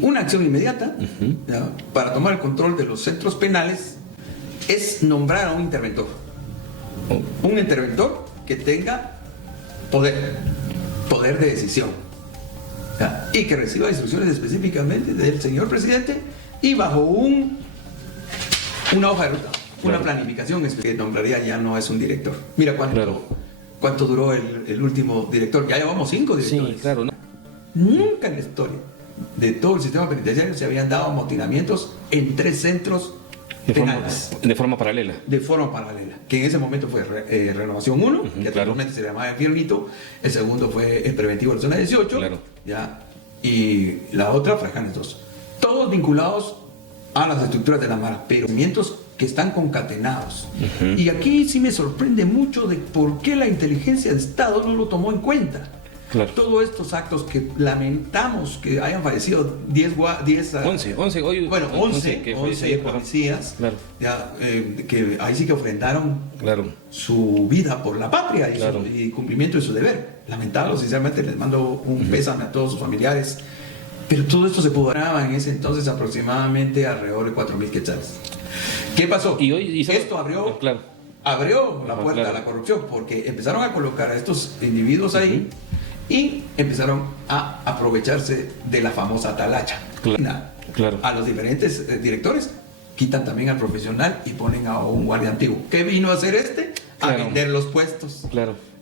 Y una acción inmediata ¿ya? Para tomar el control de los centros penales es nombrar a un interventor. Un interventor que tenga poder de decisión. ¿Ya? Y que reciba instrucciones específicamente del señor presidente y bajo una hoja de ruta, una planificación que nombraría, ya no es un director. Mira cuánto duró el último director. Ya llevamos 5 directores. Sí, claro, ¿no? Nunca en la historia de todo el sistema penitenciario se habían dado amotinamientos en 3 centros penales. De forma paralela. De forma paralela. Que en ese momento fue Renovación 1, que actualmente se llamaba El Fiernito. El segundo fue el Preventivo de la Zona 18. ¿Ya? Y la otra fue Janes 2. Todos vinculados a las estructuras de la Mara, pero movimientos que están concatenados. Y aquí sí me sorprende mucho de por qué la inteligencia de Estado no lo tomó en cuenta. Todos estos actos que lamentamos que hayan fallecido 11 policías, ya, que ahí sí que ofrendaron su vida por la patria y cumplimiento de su deber. Lamentable, sinceramente les mando un pésame a todos sus familiares. Pero todo esto se cobraba en ese entonces aproximadamente alrededor de 4,000 quetzales. ¿Qué pasó? Esto abrió la puerta a la corrupción, porque empezaron a colocar a estos individuos ahí y empezaron a aprovecharse de la famosa atalacha. A los diferentes directores quitan también al profesional y ponen a un guardia antiguo. ¿Qué vino a hacer a vender los puestos.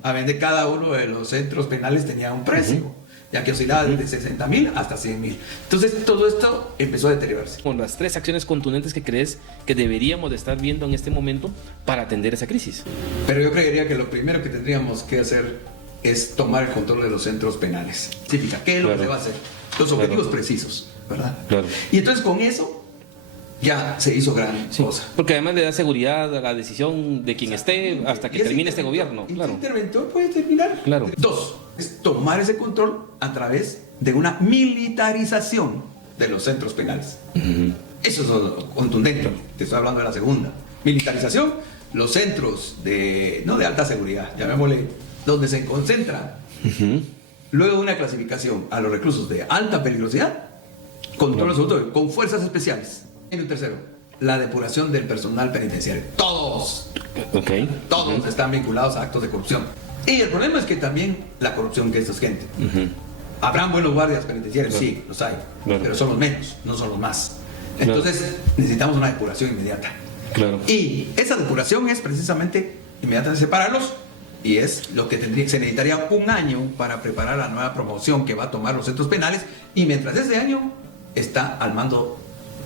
A vender cada uno de los centros penales tenía un precio. Ya que oscilaba desde 60,000 hasta 100,000. Entonces todo esto empezó a deteriorarse. Con las 3 acciones contundentes que crees que deberíamos de estar viendo en este momento para atender esa crisis. Pero yo creería que lo primero que tendríamos que hacer es tomar el control de los centros penales. ¿Qué es lo que se va a hacer? Los objetivos precisos, ¿verdad? Y entonces con eso ya se hizo gran cosa. Porque además le da seguridad a la decisión de quien esté hasta que termine este gobierno. El interventor puede terminar. 2, es tomar ese control a través de una militarización de los centros penales. Eso es lo contundente. Te estoy hablando de la segunda. Militarización, los centros no de alta seguridad, llamémosle, donde se concentra. Luego de una clasificación a los reclusos de alta peligrosidad, control absoluto, con fuerzas especiales. Y el tercero, la depuración del personal penitenciario. Todos están vinculados a actos de corrupción. Y el problema es que también la corrupción que esta gente. ¿Habrán buenos guardias penitenciarios? Sí, los hay. Pero son los menos, no son los más. Entonces necesitamos una depuración inmediata. Y esa depuración es precisamente inmediatamente separarlos. Y es lo que se necesitaría 1 año para preparar la nueva promoción que va a tomar los centros penales. Y mientras ese año está al mando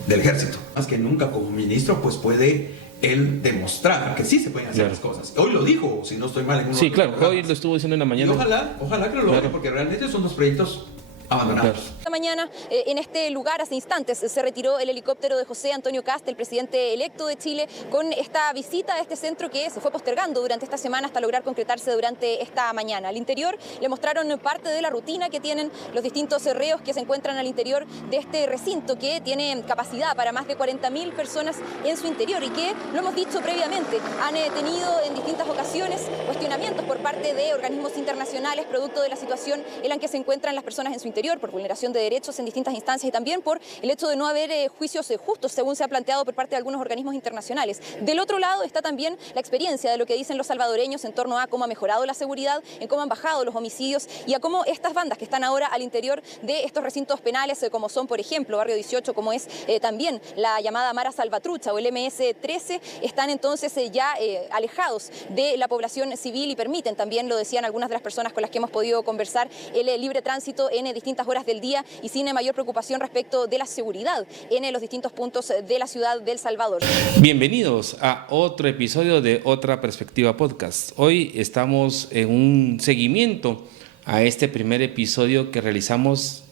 del ejército. Más que nunca como ministro, pues puede él demostrar que sí se pueden hacer las cosas. Hoy lo dijo, si no estoy mal en uno. Sí, claro, hoy lo estuvo diciendo en la mañana. Y ojalá que lo logre, porque realmente son 2 proyectos abandonados. Esta mañana, en este lugar, hace instantes, se retiró el helicóptero de José Antonio Kast, el presidente electo de Chile, con esta visita a este centro que se fue postergando durante esta semana hasta lograr concretarse durante esta mañana. Al interior le mostraron parte de la rutina que tienen los distintos reos que se encuentran al interior de este recinto, que tiene capacidad para más de 40,000 personas en su interior y que, lo hemos dicho previamente, han tenido en distintas ocasiones cuestionamientos por parte de organismos internacionales producto de la situación en la que se encuentran las personas en su interior, por vulneración de derechos en distintas instancias y también por el hecho de no haber juicios justos, según se ha planteado por parte de algunos organismos internacionales. Del otro lado está también la experiencia de lo que dicen los salvadoreños en torno a cómo ha mejorado la seguridad, en cómo han bajado los homicidios y a cómo estas bandas que están ahora al interior de estos recintos penales, como son, por ejemplo, Barrio 18, como es también la llamada Mara Salvatrucha o el MS-13, están entonces ya alejados de la población civil y permiten, también lo decían algunas de las personas con las que hemos podido conversar, el libre tránsito en distintas horas del día y sin mayor preocupación respecto de la seguridad en los distintos puntos de la ciudad de El Salvador. Bienvenidos a otro episodio de Otra Perspectiva Podcast. Hoy estamos en un seguimiento a este primer episodio que realizamos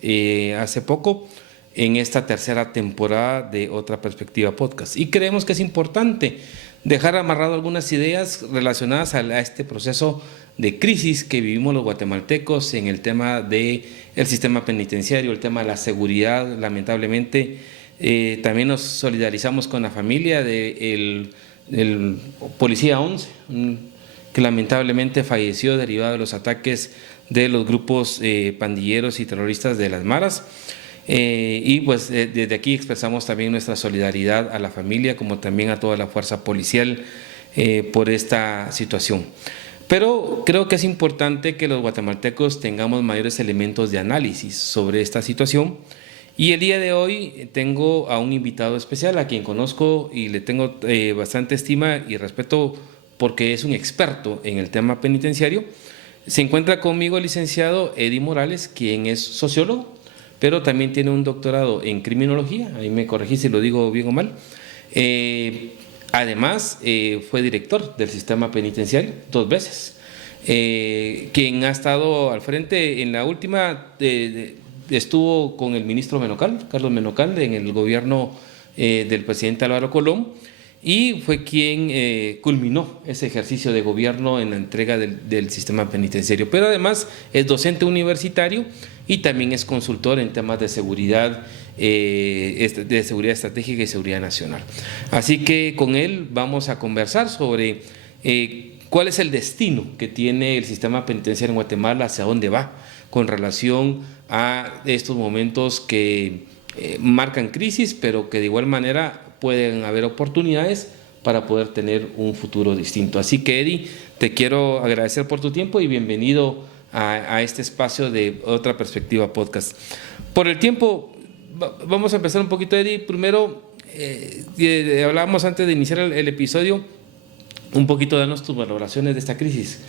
hace poco en esta tercera temporada de Otra Perspectiva Podcast. Y creemos que es importante dejar amarrado algunas ideas relacionadas a este proceso de crisis que vivimos los guatemaltecos en el tema del sistema penitenciario, el tema de la seguridad. Lamentablemente también nos solidarizamos con la familia del policía 11, que lamentablemente falleció derivado de los ataques de los grupos pandilleros y terroristas de las Maras. Y pues desde aquí expresamos también nuestra solidaridad a la familia, como también a toda la fuerza policial por esta situación. Pero creo que es importante que los guatemaltecos tengamos mayores elementos de análisis sobre esta situación. Y el día de hoy tengo a un invitado especial a quien conozco y le tengo bastante estima y respeto porque es un experto en el tema penitenciario. Se encuentra conmigo el licenciado Eddie Morales, quien es sociólogo, pero también tiene un doctorado en criminología, ahí me corregí si lo digo bien o mal. Además, fue director del sistema penitenciario 2 veces, quien ha estado al frente en la última, estuvo con el ministro Menocal, Carlos Menocal, en el gobierno del presidente Álvaro Colón, y fue quien culminó ese ejercicio de gobierno en la entrega del sistema penitenciario. Pero además es docente universitario y también es consultor en temas de seguridad estratégica y seguridad nacional. Así que con él vamos a conversar sobre cuál es el destino que tiene el sistema penitenciario en Guatemala, hacia dónde va con relación a estos momentos que marcan crisis, pero que de igual manera pueden haber oportunidades para poder tener un futuro distinto. Así que, Eddie, te quiero agradecer por tu tiempo y bienvenido a este espacio de Otra Perspectiva Podcast. Por el tiempo, vamos a empezar un poquito, Eddie. Primero, hablábamos antes de iniciar el episodio, un poquito danos tus valoraciones de esta crisis.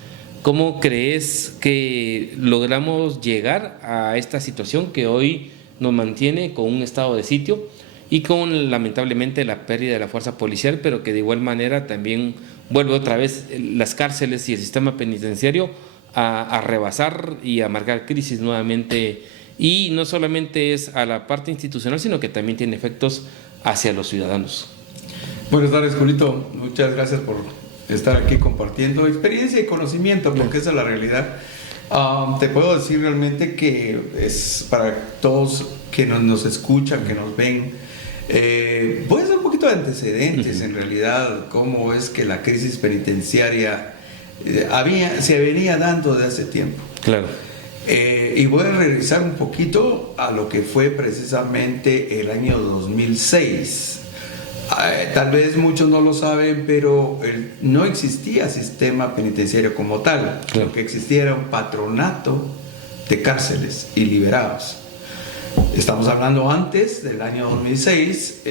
¿Cómo crees que logramos llegar a esta situación que hoy nos mantiene con un estado de sitio y con lamentablemente la pérdida de la fuerza policial, pero que de igual manera también vuelve otra vez las cárceles y el sistema penitenciario a rebasar y a marcar crisis nuevamente? Y no solamente es a la parte institucional, sino que también tiene efectos hacia los ciudadanos. Buenas tardes, Julito. Muchas gracias por estar aquí compartiendo experiencia y conocimiento, porque esa es la realidad. Te puedo decir realmente que es para todos que nos escuchan, que nos ven, voy a hacer un poquito de antecedentes en realidad, cómo es que la crisis penitenciaria se venía dando de hace tiempo. Claro. Y voy a regresar un poquito a lo que fue precisamente el año 2006. Tal vez muchos no lo saben, pero no existía sistema penitenciario como tal. Claro. Lo que existía era un patronato de cárceles y liberados. Estamos hablando antes del año 2006,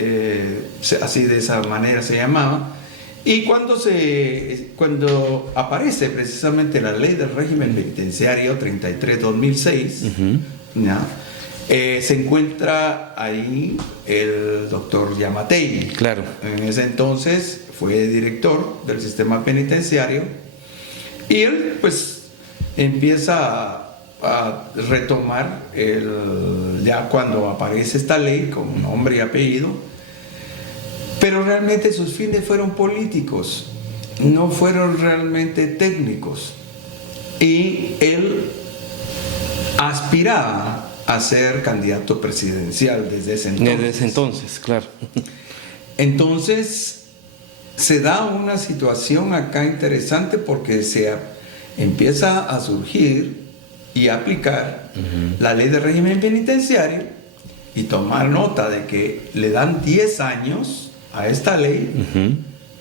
así de esa manera se llamaba. Y cuando aparece precisamente la ley del régimen penitenciario 33-2006, se encuentra ahí el doctor Yamatei. Claro. En ese entonces fue director del sistema penitenciario y él pues empieza a retomar ya cuando aparece esta ley con nombre y apellido, pero realmente sus fines fueron políticos, no fueron realmente técnicos, y él aspiraba a ser candidato presidencial desde ese entonces. Desde ese entonces, claro. Entonces se da una situación acá interesante porque se empieza a surgir y aplicar la ley de régimen penitenciario y tomar nota de que le dan 10 años a esta ley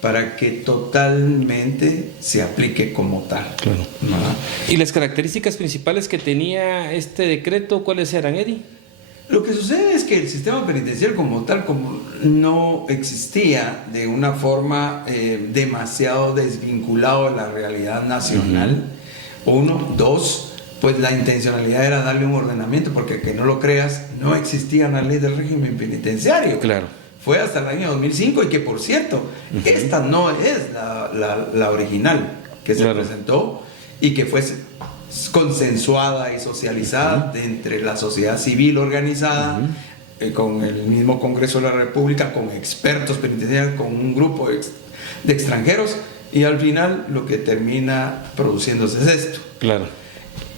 para que totalmente se aplique como tal. Claro. ¿Y las características principales que tenía este decreto, cuáles eran, Eddie? Lo que sucede es que el sistema penitenciario como tal, como no existía de una forma demasiado desvinculado de la realidad nacional, uno, dos, pues la intencionalidad era darle un ordenamiento, porque que no lo creas, no existía la ley del régimen penitenciario. Claro. Fue hasta el año 2005 y que, por cierto, esta no es la original que se presentó y que fue consensuada y socializada entre la sociedad civil organizada, con el mismo Congreso de la República, con expertos penitenciarios, con un grupo de extranjeros, y al final lo que termina produciéndose es esto. Claro.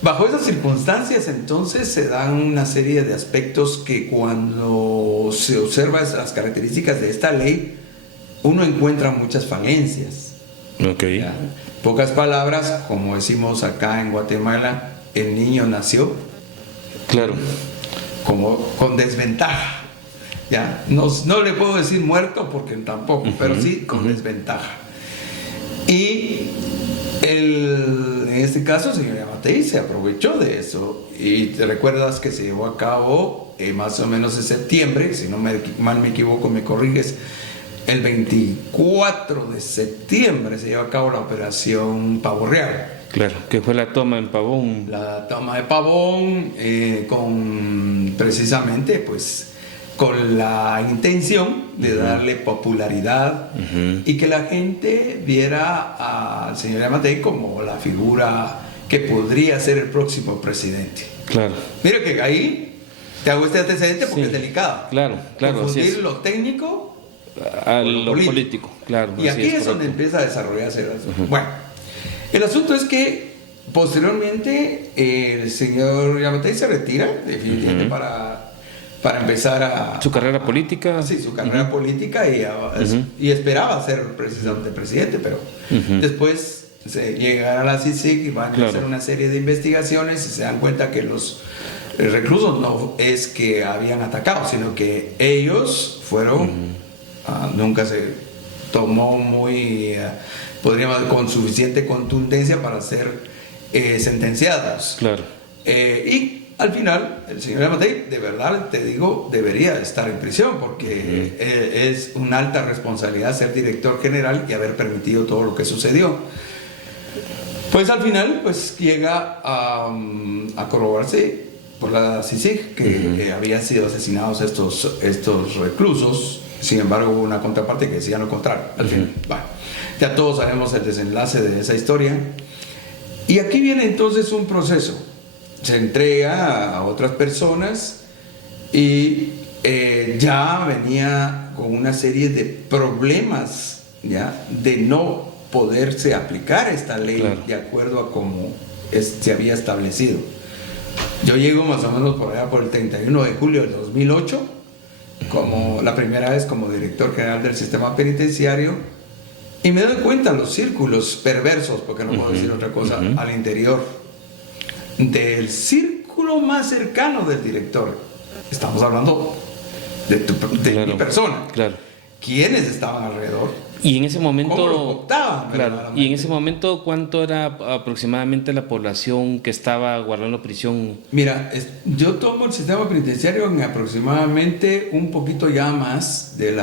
Bajo esas circunstancias, entonces, se dan una serie de aspectos que cuando se observa las características de esta ley, uno encuentra muchas falencias. Okay. ¿Ya? Pocas palabras, como decimos acá en Guatemala, el niño nació. Claro. como con desventaja. ¿Ya? No le puedo decir muerto porque tampoco, pero sí con desventaja. Y en este caso, el señor Yamatei se aprovechó de eso. Y te recuerdas que se llevó a cabo más o menos en septiembre, si no mal me equivoco, me corriges, el 24 de septiembre se llevó a cabo la operación Pavo Real. Claro, que fue la toma en Pavón. La toma de Pavón, precisamente, pues, con la intención de darle popularidad y que la gente viera al señor Yamatei como la figura que podría ser el próximo presidente. Claro. Mira que ahí te hago este antecedente porque es delicado. Claro. Confundir lo técnico a lo político. Claro. Y aquí es donde empieza a desarrollarse el asunto. Bueno, el asunto es que posteriormente el señor Yamatei se retira definitivamente para empezar a... Su carrera política. Sí, su carrera política y esperaba ser precisamente presidente, pero después se llegará a la CICIG y van a hacer una serie de investigaciones y se dan cuenta que los reclusos no es que habían atacado, sino que ellos fueron, nunca se tomó muy, podríamos con suficiente contundencia para ser sentenciados. Claro. Y al final, el señor Yamatei, de verdad te digo, debería estar en prisión porque es una alta responsabilidad ser director general y haber permitido todo lo que sucedió. Pues al final, pues llega a corroborarse por la CICIG que habían sido asesinados estos reclusos. Sin embargo, hubo una contraparte que decía lo contrario. Al final, bueno, ya todos sabemos el desenlace de esa historia. Y aquí viene entonces un proceso. Se entrega a otras personas y ya venía con una serie de problemas, ¿ya? De no poderse aplicar esta ley de acuerdo a cómo se había establecido. Yo llego más o menos por allá por el 31 de julio del 2008, como la primera vez como director general del sistema penitenciario, y me doy cuenta los círculos perversos, porque no puedo decir otra cosa, al interior del círculo más cercano del director. Estamos hablando de mi persona. Claro. ¿Quiénes estaban alrededor? Y en ese momento, ¿cómo lo optaban? claro, y en ese momento, ¿cuánto era aproximadamente la población que estaba guardando prisión? Mira, yo tomo el sistema penitenciario en aproximadamente un poquito ya más de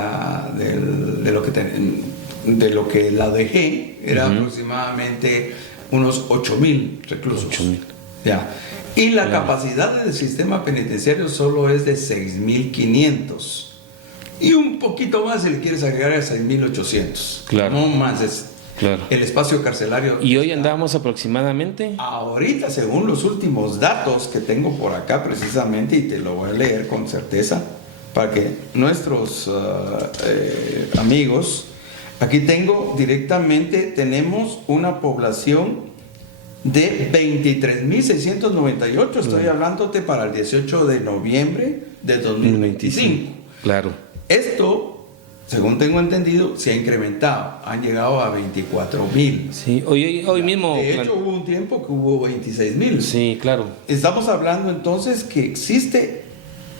lo que la dejé, era aproximadamente unos 8,000 reclusos. 8,000. Ya. Y la capacidad del sistema penitenciario solo es de 6,500. Y un poquito más si le quieres agregar a 6,800. Claro. No más es el espacio carcelario. ¿Y hoy andamos aproximadamente? Ahorita, según los últimos datos que tengo por acá precisamente, y te lo voy a leer con certeza, para que nuestros amigos, aquí tengo directamente, tenemos una población de 23,698. Estoy hablándote para el 18 de noviembre de 2025. Claro. Esto, según tengo entendido, se ha incrementado. Han llegado a 24,000. Sí, hoy mismo. De hecho, hubo un tiempo que hubo 26,000. Sí, claro. Estamos hablando entonces que existe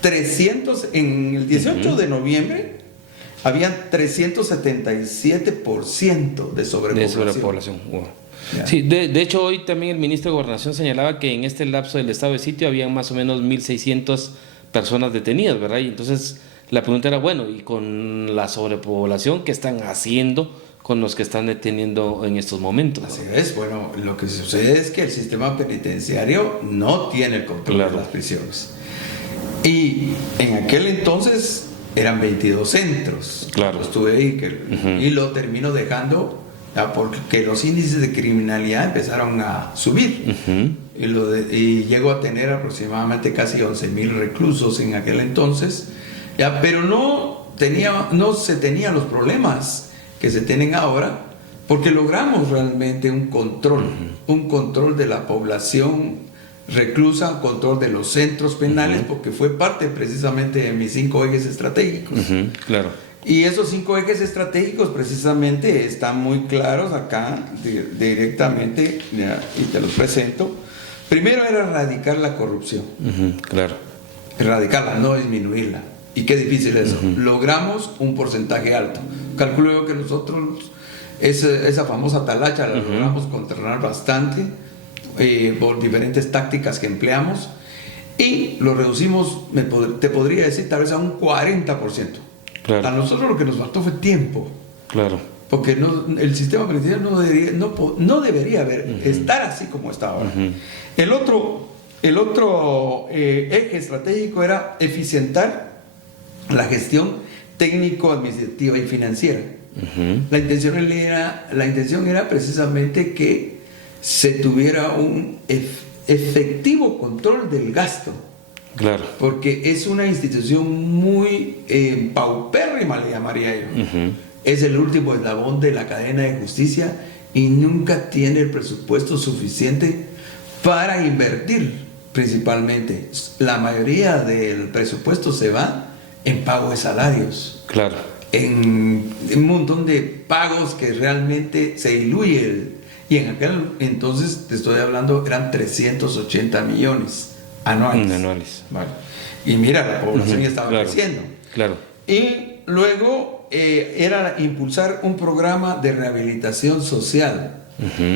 300. En el 18 de noviembre habían 377% de sobrepoblación. Wow. Sí, de hecho, hoy también el ministro de Gobernación señalaba que en este lapso del estado de sitio habían más o menos 1,600 personas detenidas, ¿verdad? Y entonces la pregunta era, bueno, ¿y con la sobrepoblación qué están haciendo con los que están deteniendo en estos momentos? Así es, bueno, lo que sucede es que el sistema penitenciario no tiene el control de las prisiones. Y en aquel entonces eran 22 centros. Claro. Estuve ahí y lo termino dejando porque los índices de criminalidad empezaron a subir. Y llego a tener aproximadamente casi 11,000 reclusos en aquel entonces. Pero no se tenían los problemas que se tienen ahora, porque logramos realmente un control de la población reclusa, un control de los centros penales, porque fue parte precisamente de mis 5 ejes estratégicos. Claro. Y esos 5 ejes estratégicos precisamente están muy claros acá directamente, y te los presento. Primero era erradicar la corrupción. Claro. erradicarla, no disminuirla. ¿Y qué difícil es eso? Logramos un porcentaje alto. Calculo yo que nosotros esa famosa talacha la logramos controlar bastante por diferentes tácticas que empleamos y lo reducimos, te podría decir, tal vez a un 40%. Claro. A nosotros lo que nos faltó fue tiempo. Claro. Porque el sistema penitenciario no debería estar así como está ahora. El otro eje estratégico era eficientar la gestión técnico-administrativa y financiera. La intención era precisamente que se tuviera un efectivo control del gasto. Claro. Porque es una institución muy paupérrima, le llamaría yo. Es el último eslabón de la cadena de justicia y nunca tiene el presupuesto suficiente para invertir principalmente. La mayoría del presupuesto se va en pago de salarios. Claro. En un montón de pagos que realmente se diluye. Y en aquel entonces, te estoy hablando, eran 380 millones anuales. Vale. Y mira, la población ya estaba creciendo. Claro. Y luego era impulsar un programa de rehabilitación social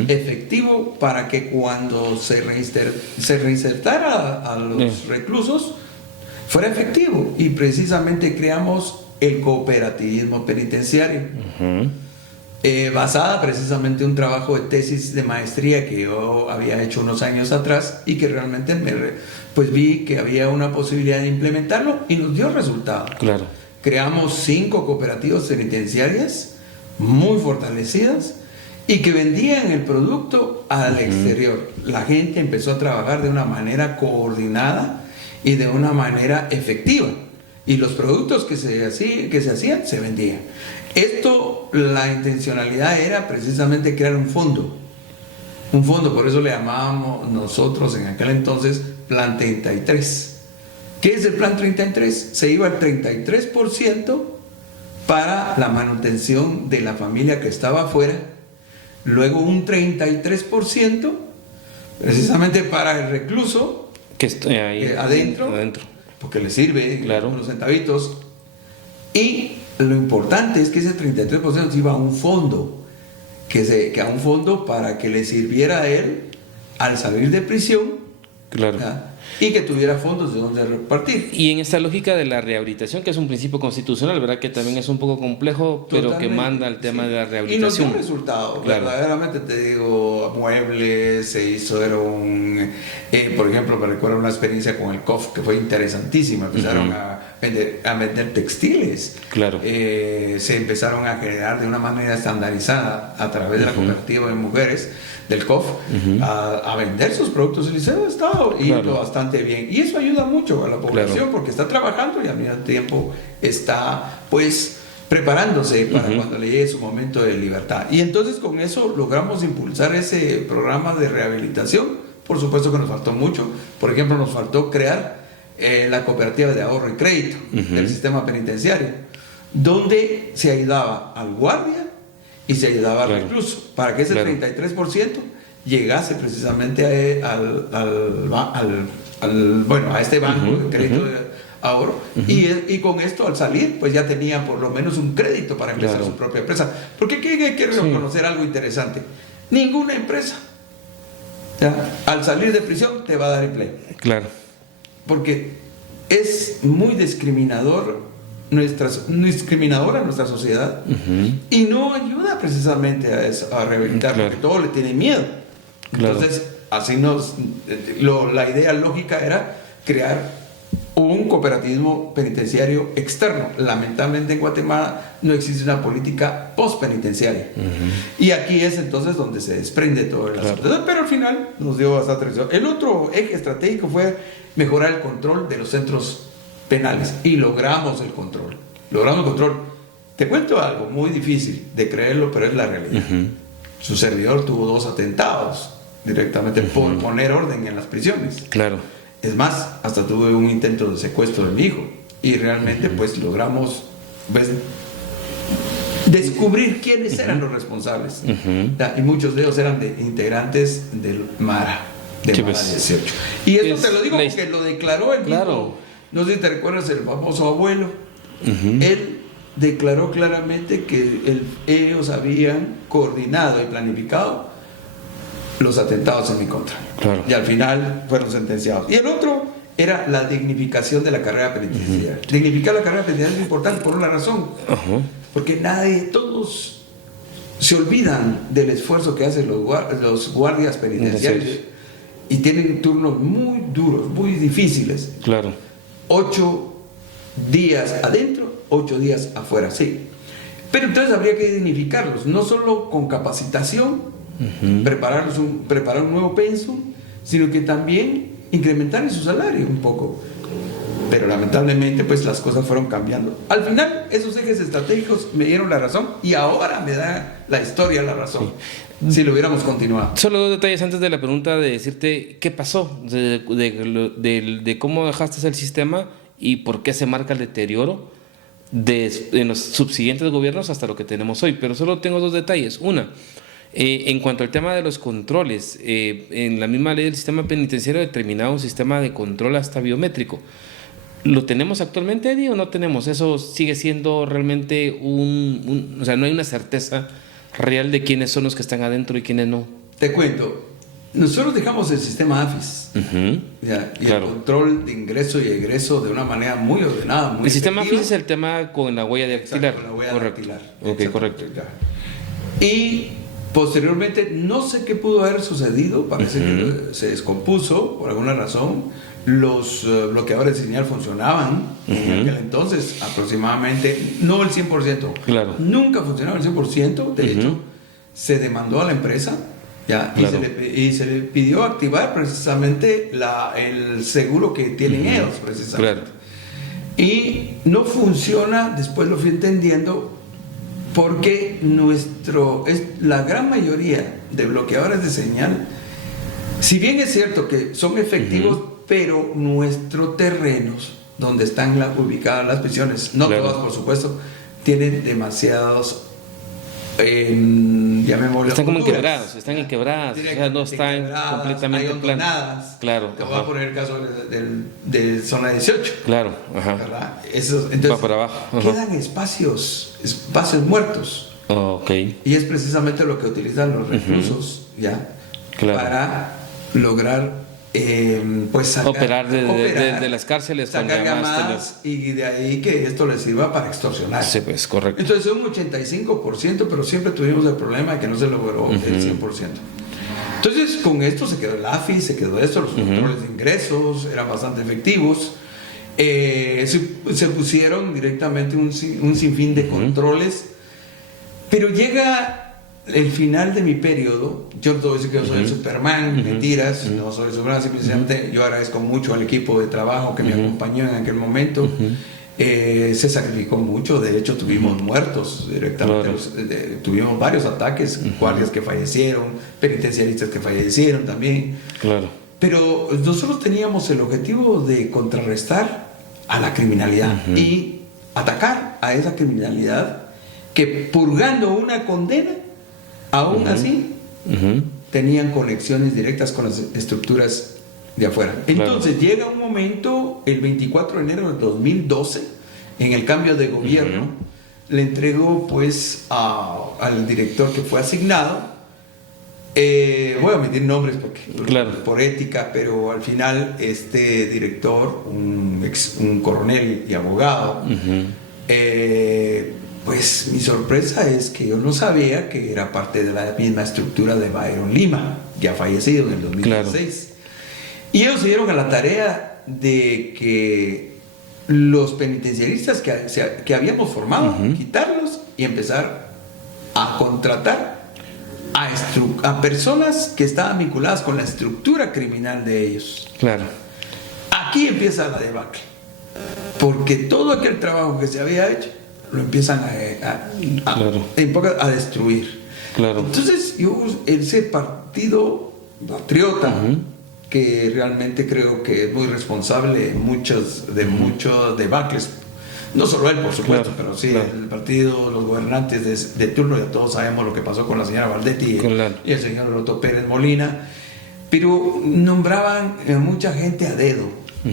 efectivo para que cuando se reinsertara a los reclusos fuera efectivo. Y precisamente creamos el cooperativismo penitenciario, basada precisamente en un trabajo de tesis de maestría que yo había hecho unos años atrás y que realmente pues vi que había una posibilidad de implementarlo y nos dio resultado. Claro. Creamos 5 cooperativas penitenciarias muy fortalecidas y que vendían el producto al exterior. La gente empezó a trabajar de una manera coordinada y de una manera efectiva. Y los productos que se hacían, se vendían. Esto, la intencionalidad era precisamente crear un fondo. Un fondo, por eso le llamábamos nosotros en aquel entonces Plan 33. ¿Qué es el Plan 33? Se iba el 33% para la manutención de la familia que estaba afuera, luego un 33% precisamente para el recluso que está ahí adentro, porque le sirve, claro, unos centavitos, y lo importante es que ese 33% se iba a un fondo, que a un fondo para que le sirviera a él al salir de prisión. Claro. ¿Ya? Y que tuviera fondos de donde repartir. Y en esta lógica de la rehabilitación, que es un principio constitucional, ¿verdad? Que también es un poco complejo, pero totalmente, que manda el tema de la rehabilitación. Y nos dio resultado, claro. Verdaderamente te digo, muebles, se hizo, por ejemplo, me recuerdo una experiencia con el COF que fue interesantísima. Empezaron a vender textiles. Claro. Se empezaron a generar de una manera estandarizada a través de la cooperativa de mujeres del COF a vender sus productos y se ha estado yendo bastante bien, y eso ayuda mucho a la población porque está trabajando y al mismo tiempo está pues preparándose para cuando le llegue su momento de libertad. Y entonces con eso logramos impulsar ese programa de rehabilitación. Por supuesto que nos faltó mucho. Por ejemplo, nos faltó crear la cooperativa de ahorro y crédito del sistema penitenciario, donde se ayudaba al guardia y se ayudaba al recluso para que ese 33% llegase precisamente a este banco de crédito de ahorro, y con esto al salir pues ya tenía por lo menos un crédito para empezar su propia empresa. Porque hay que reconocer algo interesante: ninguna empresa al salir de prisión te va a dar empleo. Claro. Porque es muy discriminadora nuestra sociedad y no ayuda precisamente a eso, a rehabilitar, porque todo le tiene miedo. Entonces, así la idea lógica era crear un cooperativismo penitenciario externo. Lamentablemente en Guatemala no existe una política post-penitenciaria. Y aquí es entonces donde se desprende todo el asunto. Pero al final nos dio bastante atención. El otro eje estratégico fue mejorar el control de los centros penales, y logramos el control. Te cuento algo muy difícil de creerlo, pero es la realidad. Su servidor tuvo 2 atentados directamente por poner orden en las prisiones. Claro. Es más, hasta tuve un intento de secuestro de mi hijo, y realmente pues logramos descubrir quiénes eran los responsables. Y muchos de ellos eran integrantes del MARA, de MARA 18. Y esto te lo digo porque lo declaró el mismo No sé si te recuerdas el famoso abuelo. Él declaró claramente que ellos habían coordinado y planificado los atentados en mi contra. Claro. Y al final fueron sentenciados. Y el otro era la dignificación de la carrera penitenciaria. Dignificar la carrera penitenciaria es importante por una razón. Porque todos se olvidan del esfuerzo que hacen los guardias penitenciarios y tienen turnos muy duros, muy difíciles. Claro. 8 días adentro, 8 días afuera, sí. Pero entonces habría que dignificarlos, no solo con capacitación, preparar un nuevo pensum, sino que también incrementar su salario un poco. Pero lamentablemente pues las cosas fueron cambiando. Al final esos ejes estratégicos me dieron la razón y ahora me da la historia la razón. Si lo hubiéramos continuado. Solo 2 detalles antes de la pregunta, de decirte qué pasó, de cómo dejaste el sistema y por qué se marca el deterioro en los subsiguientes gobiernos hasta lo que tenemos hoy. Pero solo tengo 2 detalles. Una, en cuanto al tema de los controles, en la misma ley del sistema penitenciario determinaba un sistema de control hasta biométrico. ¿Lo tenemos actualmente, Eddie, o no tenemos? Eso sigue siendo realmente o sea, no hay una certeza real de quiénes son los que están adentro y quiénes no. Te cuento, nosotros dejamos el sistema AFIS y el control de ingreso y egreso de una manera muy ordenada, muy El sistema efectiva. AFIS es el tema con la huella dactilar. Con la huella dactilar. Ok, correcto. Y posteriormente, no sé qué pudo haber sucedido, parece que se descompuso por alguna razón. Los bloqueadores de señal funcionaban en aquel entonces aproximadamente, no el 100%, nunca funcionaba el 100%, de hecho se demandó a la empresa y se le pidió activar precisamente el seguro que tienen ellos precisamente. Y no funciona, después lo fui entendiendo, porque la gran mayoría de bloqueadores de señal, si bien es cierto que son efectivos, pero nuestros terrenos, donde están ubicadas las prisiones, no todas por supuesto, tienen demasiados, llamémoslo, están como enquebrados, o sea, no están completamente planas. Claro. Te voy a poner el caso de zona 18. Claro, ¿verdad? Entonces, va para abajo. Quedan espacios muertos. Y es precisamente lo que utilizan los reclusos, para lograr operar de las cárceles, sacar llamadas y de ahí que esto les sirva para extorsionar. Sí, pues, correcto. Entonces un 85%, pero siempre tuvimos el problema de que no se logró el 100%. Entonces con esto se quedó el AFI, se quedó esto, los controles de ingresos eran bastante efectivos. Se pusieron directamente un sinfín de controles, pero llega el final de mi periodo. Yo no voy a decir que yo soy el Superman, mentiras, no soy Superman, simplemente yo agradezco mucho al equipo de trabajo que me acompañó en aquel momento. Se sacrificó mucho, de hecho tuvimos muertos directamente, tuvimos varios ataques, guardias que fallecieron, penitenciaristas que fallecieron también. Pero nosotros teníamos el objetivo de contrarrestar a la criminalidad y atacar a esa criminalidad que, purgando una condena, aún así tenían conexiones directas con las estructuras de afuera. Entonces llega un momento, el 24 de enero del 2012, en el cambio de gobierno, le entregó pues al director que fue asignado, voy a omitir nombres porque por ética, pero al final este director, un coronel y abogado, pues mi sorpresa es que yo no sabía que era parte de la misma estructura de Byron Lima, ya fallecido en el 2016. Y ellos se dieron a la tarea de que los penitenciaristas que habíamos formado, quitarlos y empezar a contratar a personas que estaban vinculadas con la estructura criminal de ellos. Aquí empieza la debacle, porque todo aquel trabajo que se había hecho lo empiezan a destruir. Entonces ese partido patriota, que realmente creo que es muy responsable en muchos debacles, no solo él por supuesto, pero sí el partido, los gobernantes de turno, ya todos sabemos lo que pasó con la señora Valdetti y el señor Otto Pérez Molina, pero nombraban mucha gente a dedo.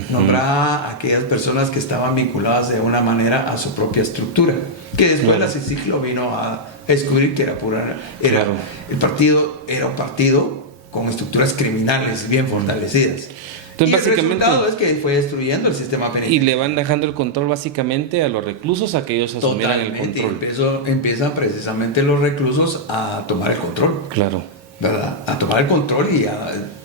nombraba a aquellas personas que estaban vinculadas de una manera a su propia estructura, que después la CICIG vino a descubrir que el partido era un partido con estructuras criminales bien fortalecidas. Entonces, y básicamente, el resultado es que fue destruyendo el sistema penitenciario. Y le van dejando el control básicamente a los reclusos a que ellos asumieran el control. Empiezan precisamente los reclusos a tomar el control. Claro. ¿Verdad? A tomar el control y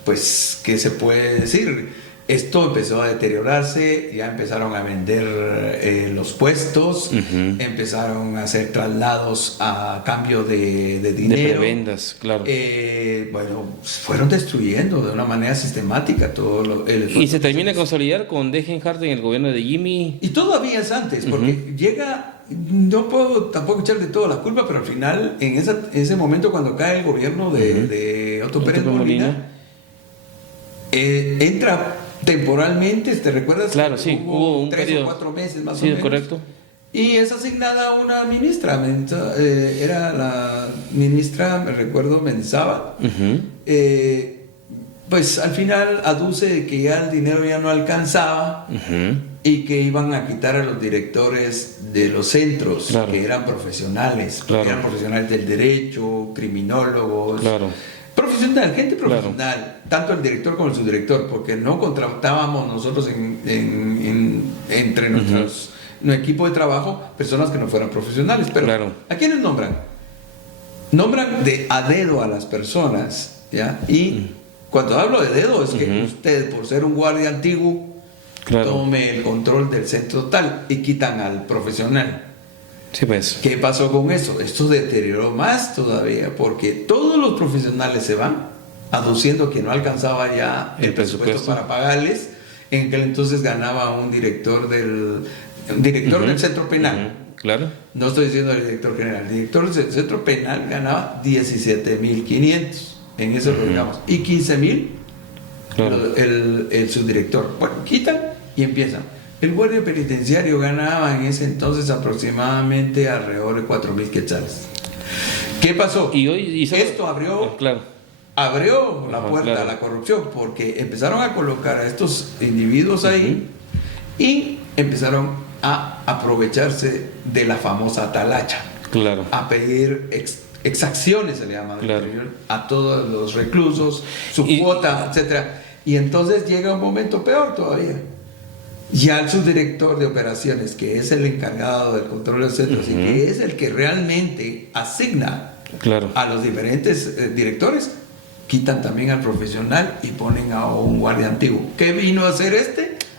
pues, ¿qué se puede decir? Esto empezó a deteriorarse, ya empezaron a vender los puestos, empezaron a hacer traslados a cambio de dinero. De prebendas, claro. Bueno, fueron destruyendo de una manera sistemática todo y se termina de consolidar con Degenhardt en el gobierno de Jimmy. Y todavía es antes, porque llega, no puedo tampoco echarle toda la culpa, pero al final, en ese momento cuando cae el gobierno de Otto Pérez Molina, entra temporalmente, ¿te recuerdas? Claro, sí, hubo un 3 periodo. o 4 meses más o Sí, menos. correcto. Y es asignada una ministra, era la ministra, me recuerdo, Menzábal. Pues al final aduce que ya el dinero ya no alcanzaba y que iban a quitar a los directores de los centros, que eran profesionales, del derecho, criminólogos. Gente profesional, tanto el director como el subdirector, porque no contratábamos nosotros entre nuestro equipo de trabajo personas que no fueran profesionales. Pero ¿a quiénes nombran? Nombran a dedo a las personas, ¿ya? Y cuando hablo de dedo es que usted, por ser un guardia antiguo, tome el control del centro tal y quitan al profesional. Sí, pues. ¿Qué pasó con eso? Esto deterioró más todavía, porque todos los profesionales se van aduciendo que no alcanzaba ya el presupuesto para pagarles. En aquel entonces ganaba un director del centro penal. Claro. No estoy diciendo el director general. El director del centro penal ganaba 17.500. En eso lo digamos. Y 15.000 el subdirector. Bueno, quitan y empiezan. El guardia penitenciario ganaba en ese entonces aproximadamente alrededor de 4.000 quetzales. ¿Qué pasó? Esto abrió la puerta a la corrupción, porque empezaron a colocar a estos individuos ahí y empezaron a aprovecharse de la famosa atalacha, a pedir exacciones, se le llama, a todos los reclusos, su cuota, etcétera. Y entonces llega un momento peor todavía. Ya el subdirector de operaciones, que es el encargado del control de los centros y que es el que realmente asigna a los diferentes directores, quitan también al profesional y ponen a un guardia antiguo. ¿Qué vino a hacer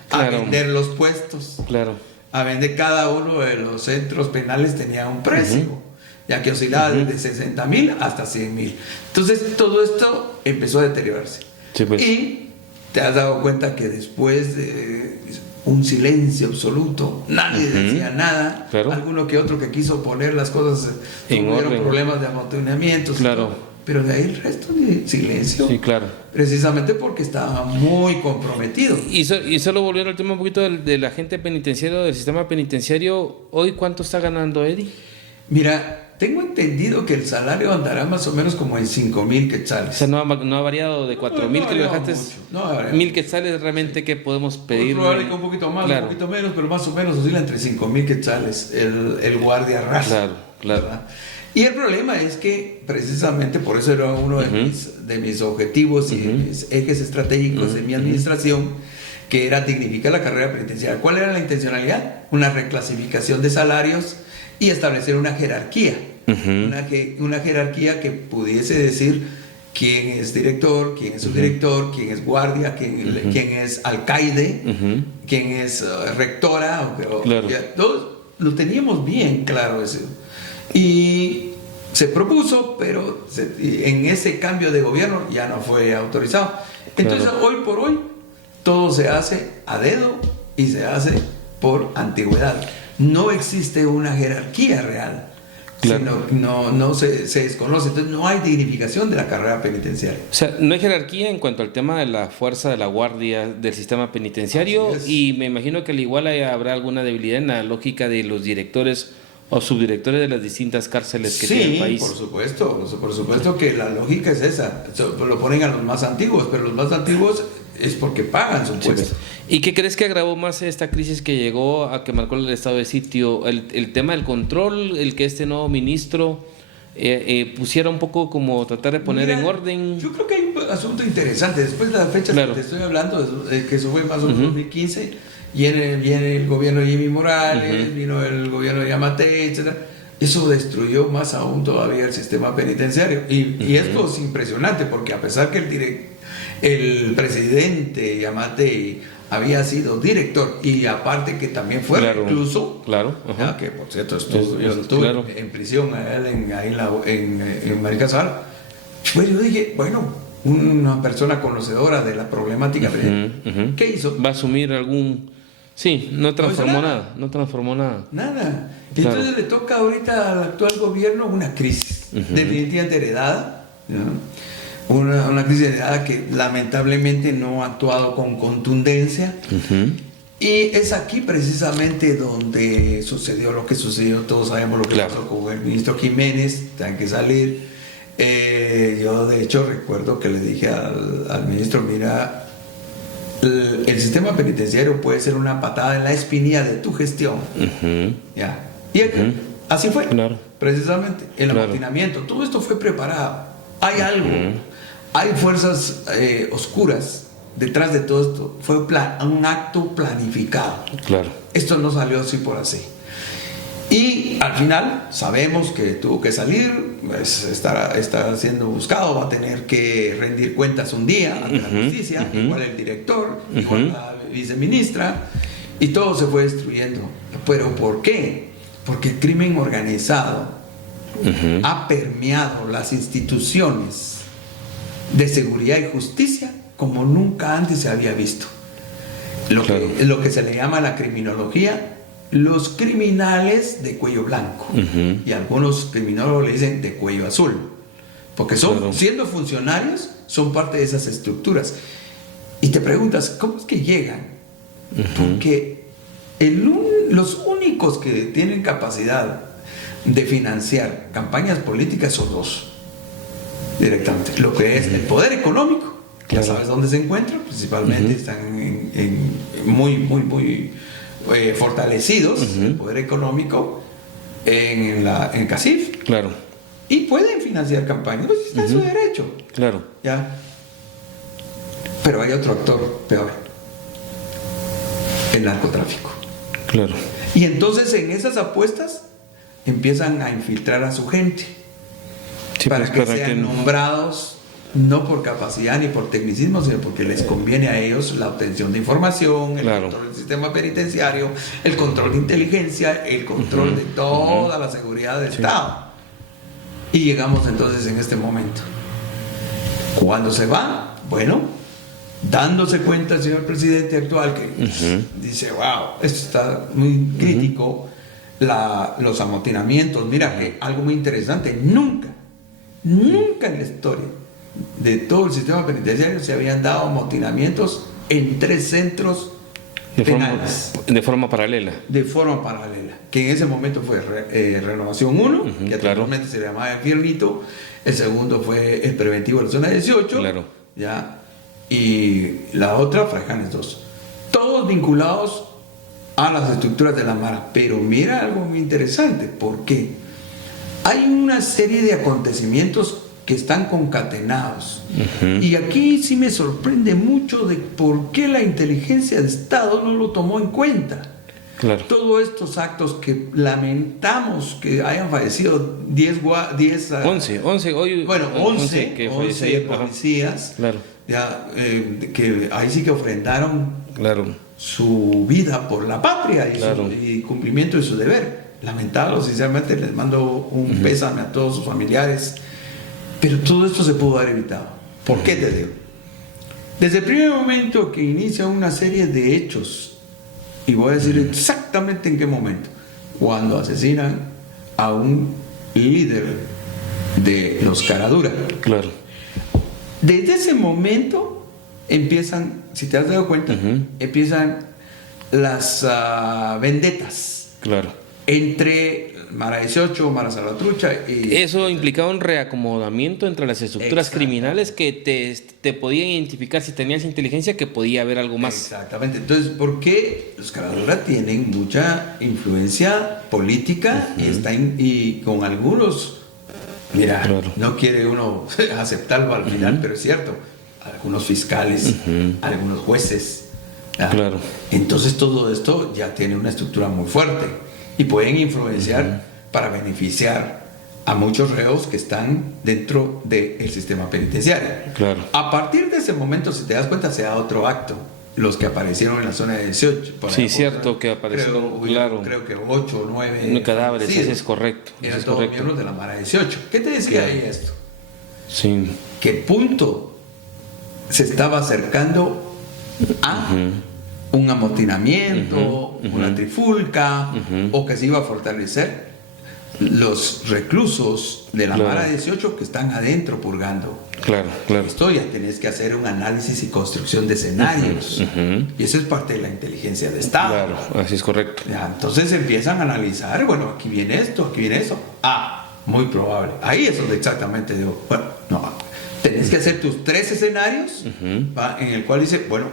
a vender los puestos, a vender. Cada uno de los centros penales tenía un precio, ya que oscilaba desde 60.000 hasta 100.000. Entonces todo esto empezó a deteriorarse. Sí, pues. Y te has dado cuenta que después de un silencio absoluto, nadie decía nada. Alguno que otro que quiso poner las cosas, tuvieron problemas de amontonamientos, pero de ahí el resto de silencio, precisamente porque estaba muy comprometido. Y solo volviendo al tema un poquito del agente penitenciario, del sistema penitenciario, ¿hoy cuánto está ganando Eddie? Mira, tengo entendido que el salario andará más o menos como en 5.000 quetzales. O sea, no ha variado de 4.000 que lo dejaste. 1.000 quetzales realmente que podemos pedir. Probablemente un poquito más, un poquito menos, pero más o menos oscila entre 5.000 quetzales el guardia raso. ¿Verdad? Y el problema es que precisamente por eso era uno de mis objetivos y de mis ejes estratégicos de mi administración, que era dignificar la carrera penitenciaria. ¿Cuál era la intencionalidad? Una reclasificación de salarios y establecer una jerarquía, una jerarquía que pudiese decir quién es director, quién es subdirector, quién es guardia, quién es alcaide, quién es rectora. Todos lo teníamos bien claro eso. Y se propuso, pero en ese cambio de gobierno ya no fue autorizado. Entonces hoy por hoy todo se hace a dedo y se hace por antigüedad. No existe una jerarquía real, no se desconoce, entonces no hay dignificación de la carrera penitenciaria. O sea, no hay jerarquía en cuanto al tema de la fuerza de la guardia del sistema penitenciario, y me imagino que al igual habrá alguna debilidad en la lógica de los directores o subdirectores de las distintas cárceles que tiene el país. Por supuesto que la lógica es esa. Lo ponen a los más antiguos, pero los más antiguos es porque pagan su impuesto. Sí, pues. ¿Y qué crees que agravó más esta crisis que llegó a que marcó el estado de sitio? El tema del control, el que este nuevo ministro pusiera un poco como tratar de poner en orden. Yo creo que hay un asunto interesante. Después de las fechas que te estoy hablando, que eso fue más o menos 2015, viene el gobierno de Jimmy Morales, vino el gobierno de Yamatei, etc. Eso destruyó más aún todavía el sistema penitenciario. Y esto es impresionante, porque a pesar que el presidente Yamatei había sido director y aparte que también fue recluso, que por cierto yo estuve en prisión en Maricazal, pues yo dije, bueno, una persona conocedora de la problemática, ¿qué hizo? Va a asumir algún... Sí, no transformó nada. Nada. Entonces le toca ahorita al actual gobierno una crisis definitivamente heredada, ¿no? Una crisis heredada que lamentablemente no ha actuado con contundencia. Y es aquí precisamente donde sucedió lo que sucedió. Todos sabemos lo que pasó con el ministro Jiménez, tiene que salir. Yo de hecho recuerdo que le dije al ministro, mira, el sistema penitenciario puede ser una patada en la espinilla de tu gestión. ¿Ya? Y así fue, precisamente, el amotinamiento. Todo esto fue preparado. Hay algo, hay fuerzas oscuras detrás de todo esto. Fue un acto planificado. Esto no salió así por así. Y al final sabemos que tuvo que salir, pues está siendo buscado, va a tener que rendir cuentas un día ante la justicia, igual el director, igual la viceministra, y todo se fue destruyendo. ¿Pero por qué? Porque el crimen organizado ha permeado las instituciones de seguridad y justicia como nunca antes se había visto. Lo que se le llama la criminología, los criminales de cuello blanco, y algunos criminólogos le dicen de cuello azul, porque siendo funcionarios, son parte de esas estructuras. Y te preguntas, ¿cómo es que llegan? Porque los únicos que tienen capacidad de financiar campañas políticas son dos, directamente. Lo que es el poder económico, ya sabes dónde se encuentra, principalmente están muy fortalecidos, el poder económico en CACIF, y pueden financiar campañas, pues está en su derecho, ¿ya? Pero hay otro actor peor, el narcotráfico, y entonces en esas apuestas empiezan a infiltrar a su gente, para que sean nombrados no por capacidad ni por tecnicismo, sino porque les conviene a ellos la obtención de información, el control del sistema penitenciario, el control de inteligencia, el control de toda la seguridad del Estado. Y llegamos entonces en este momento. Cuando se va, bueno, dándose cuenta el señor presidente actual que dice, wow, esto está muy crítico, los amotinamientos. Mira, que algo muy interesante, nunca en la historia de todo el sistema penitenciario se habían dado amotinamientos en 3 centros penales. De forma paralela. De forma paralela. Que en ese momento fue Renovación 1, que actualmente se llamaba El Fiernito. El segundo fue el preventivo de la zona 18. ¿Ya? Y la otra, Fraijanes 2. Todos vinculados a las estructuras de la Mara. Pero mira algo muy interesante. ¿Por qué? Hay una serie de acontecimientos que están concatenados. Y aquí sí me sorprende mucho de por qué la inteligencia de Estado no lo tomó en cuenta. Todos estos actos que lamentamos que hayan fallecido 11 policías, ya, que ahí sí que ofrendaron su vida por la patria y cumplimiento de su deber. Lamentable, sinceramente les mando un pésame a todos sus familiares. Pero todo esto se pudo haber evitado. ¿Por qué te digo? Desde el primer momento que inicia una serie de hechos, y voy a decir exactamente en qué momento, cuando asesinan a un líder de los Caradura. Desde ese momento empiezan, si te has dado cuenta, empiezan las vendetas. entre Mara 18, Mara Salvatrucha y... Eso implicaba un reacomodamiento entre las estructuras criminales que te podían identificar si tenías inteligencia que podía haber algo más. Exactamente. Entonces, ¿por qué los Caradura tienen mucha influencia política y con algunos, mira, no quiere uno aceptarlo al final, pero es cierto, algunos fiscales, algunos jueces. Claro. Entonces todo esto ya tiene una estructura muy fuerte y pueden influenciar para beneficiar a muchos reos que están dentro del sistema penitenciario. Claro. A partir de ese momento, si te das cuenta, se da otro acto. Los que aparecieron en la zona de 18. Sí, cierto que aparecieron, creo que 8 o 9 cadáveres, sí, es correcto. Eran todos miembros de la Mara 18. ¿Qué te decía ahí esto? Sí. Que el punto se estaba acercando a un amotinamiento, una trifulca, o que se iba a fortalecer los reclusos de la Mara 18 que están adentro purgando. Claro. Esto ya tenés que hacer un análisis y construcción de escenarios. Y eso es parte de la inteligencia de Estado. Claro, así es correcto. Ya, entonces empiezan a analizar, bueno, aquí viene esto, aquí viene eso. Muy probable. Ahí es donde exactamente digo, bueno, no, tenés que hacer tus 3 escenarios en el cual dice, bueno,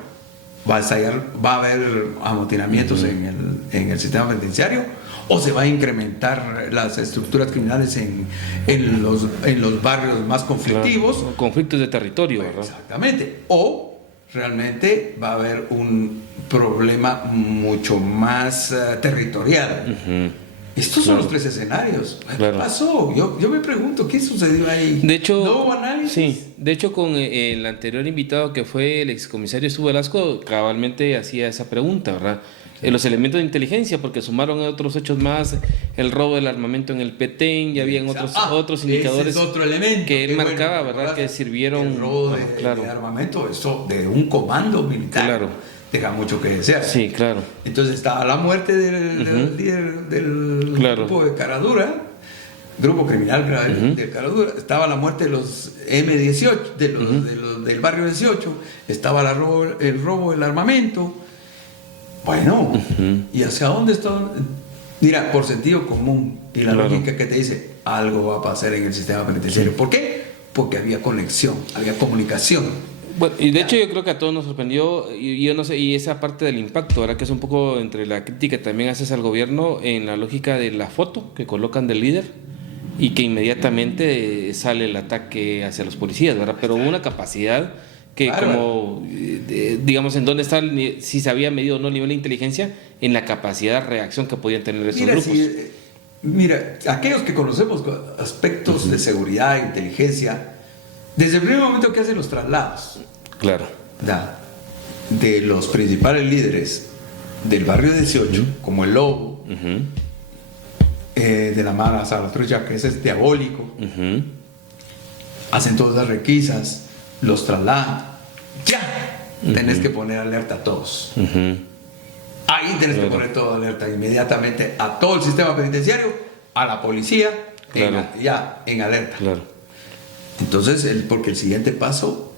va a haber amotinamientos en el sistema penitenciario, o se va a incrementar las estructuras criminales en los barrios más conflictivos. Claro. Conflictos de territorio, ¿verdad? Exactamente. O realmente va a haber un problema mucho más territorial. Estos son los 3 escenarios. ¿Qué pasó? Yo me pregunto, ¿qué sucedió ahí? De hecho, ¿no hubo análisis? Sí, de hecho con el anterior invitado que fue el excomisario Estuvo Velasco, cabalmente hacía esa pregunta, ¿verdad? Los elementos de inteligencia, porque sumaron a otros hechos más, el robo del armamento en el Petén, ya habían otros indicadores ese es otro elemento que él marcaba, ¿verdad? Que sirvieron... El robo de armamento, eso de un comando militar. Claro. Deja mucho que desear. Sí, claro. Entonces estaba la muerte del líder del grupo de Caradura, grupo criminal de Caradura, estaba la muerte de los M18, del barrio 18, estaba el robo del armamento. Bueno, ¿y hacia dónde está? Mira, por sentido común y la lógica que te dice, algo va a pasar en el sistema penitenciario. ¿Por qué? Porque había conexión, había comunicación. Bueno, y de hecho yo creo que a todos nos sorprendió, y yo no sé, y esa parte del impacto, ¿verdad? Que es un poco entre la crítica que también haces al gobierno en la lógica de la foto que colocan del líder y que inmediatamente sale el ataque hacia los policías, ¿verdad? Pero hubo una capacidad que como, digamos, en dónde está, si se había medido o no el nivel de inteligencia, en la capacidad de reacción que podían tener esos grupos. Mira, aquellos que conocemos aspectos de seguridad e inteligencia, desde el primer momento que hacen los traslados, claro, de los principales líderes del barrio 18, como el Lobo, de la Mara Salvatrucha, que ese es diabólico, hacen todas las requisas, los trasladan, tenés que poner alerta a todos. Ahí tenés que poner toda alerta inmediatamente a todo el sistema penitenciario, a la policía, en alerta. Entonces, porque el siguiente paso,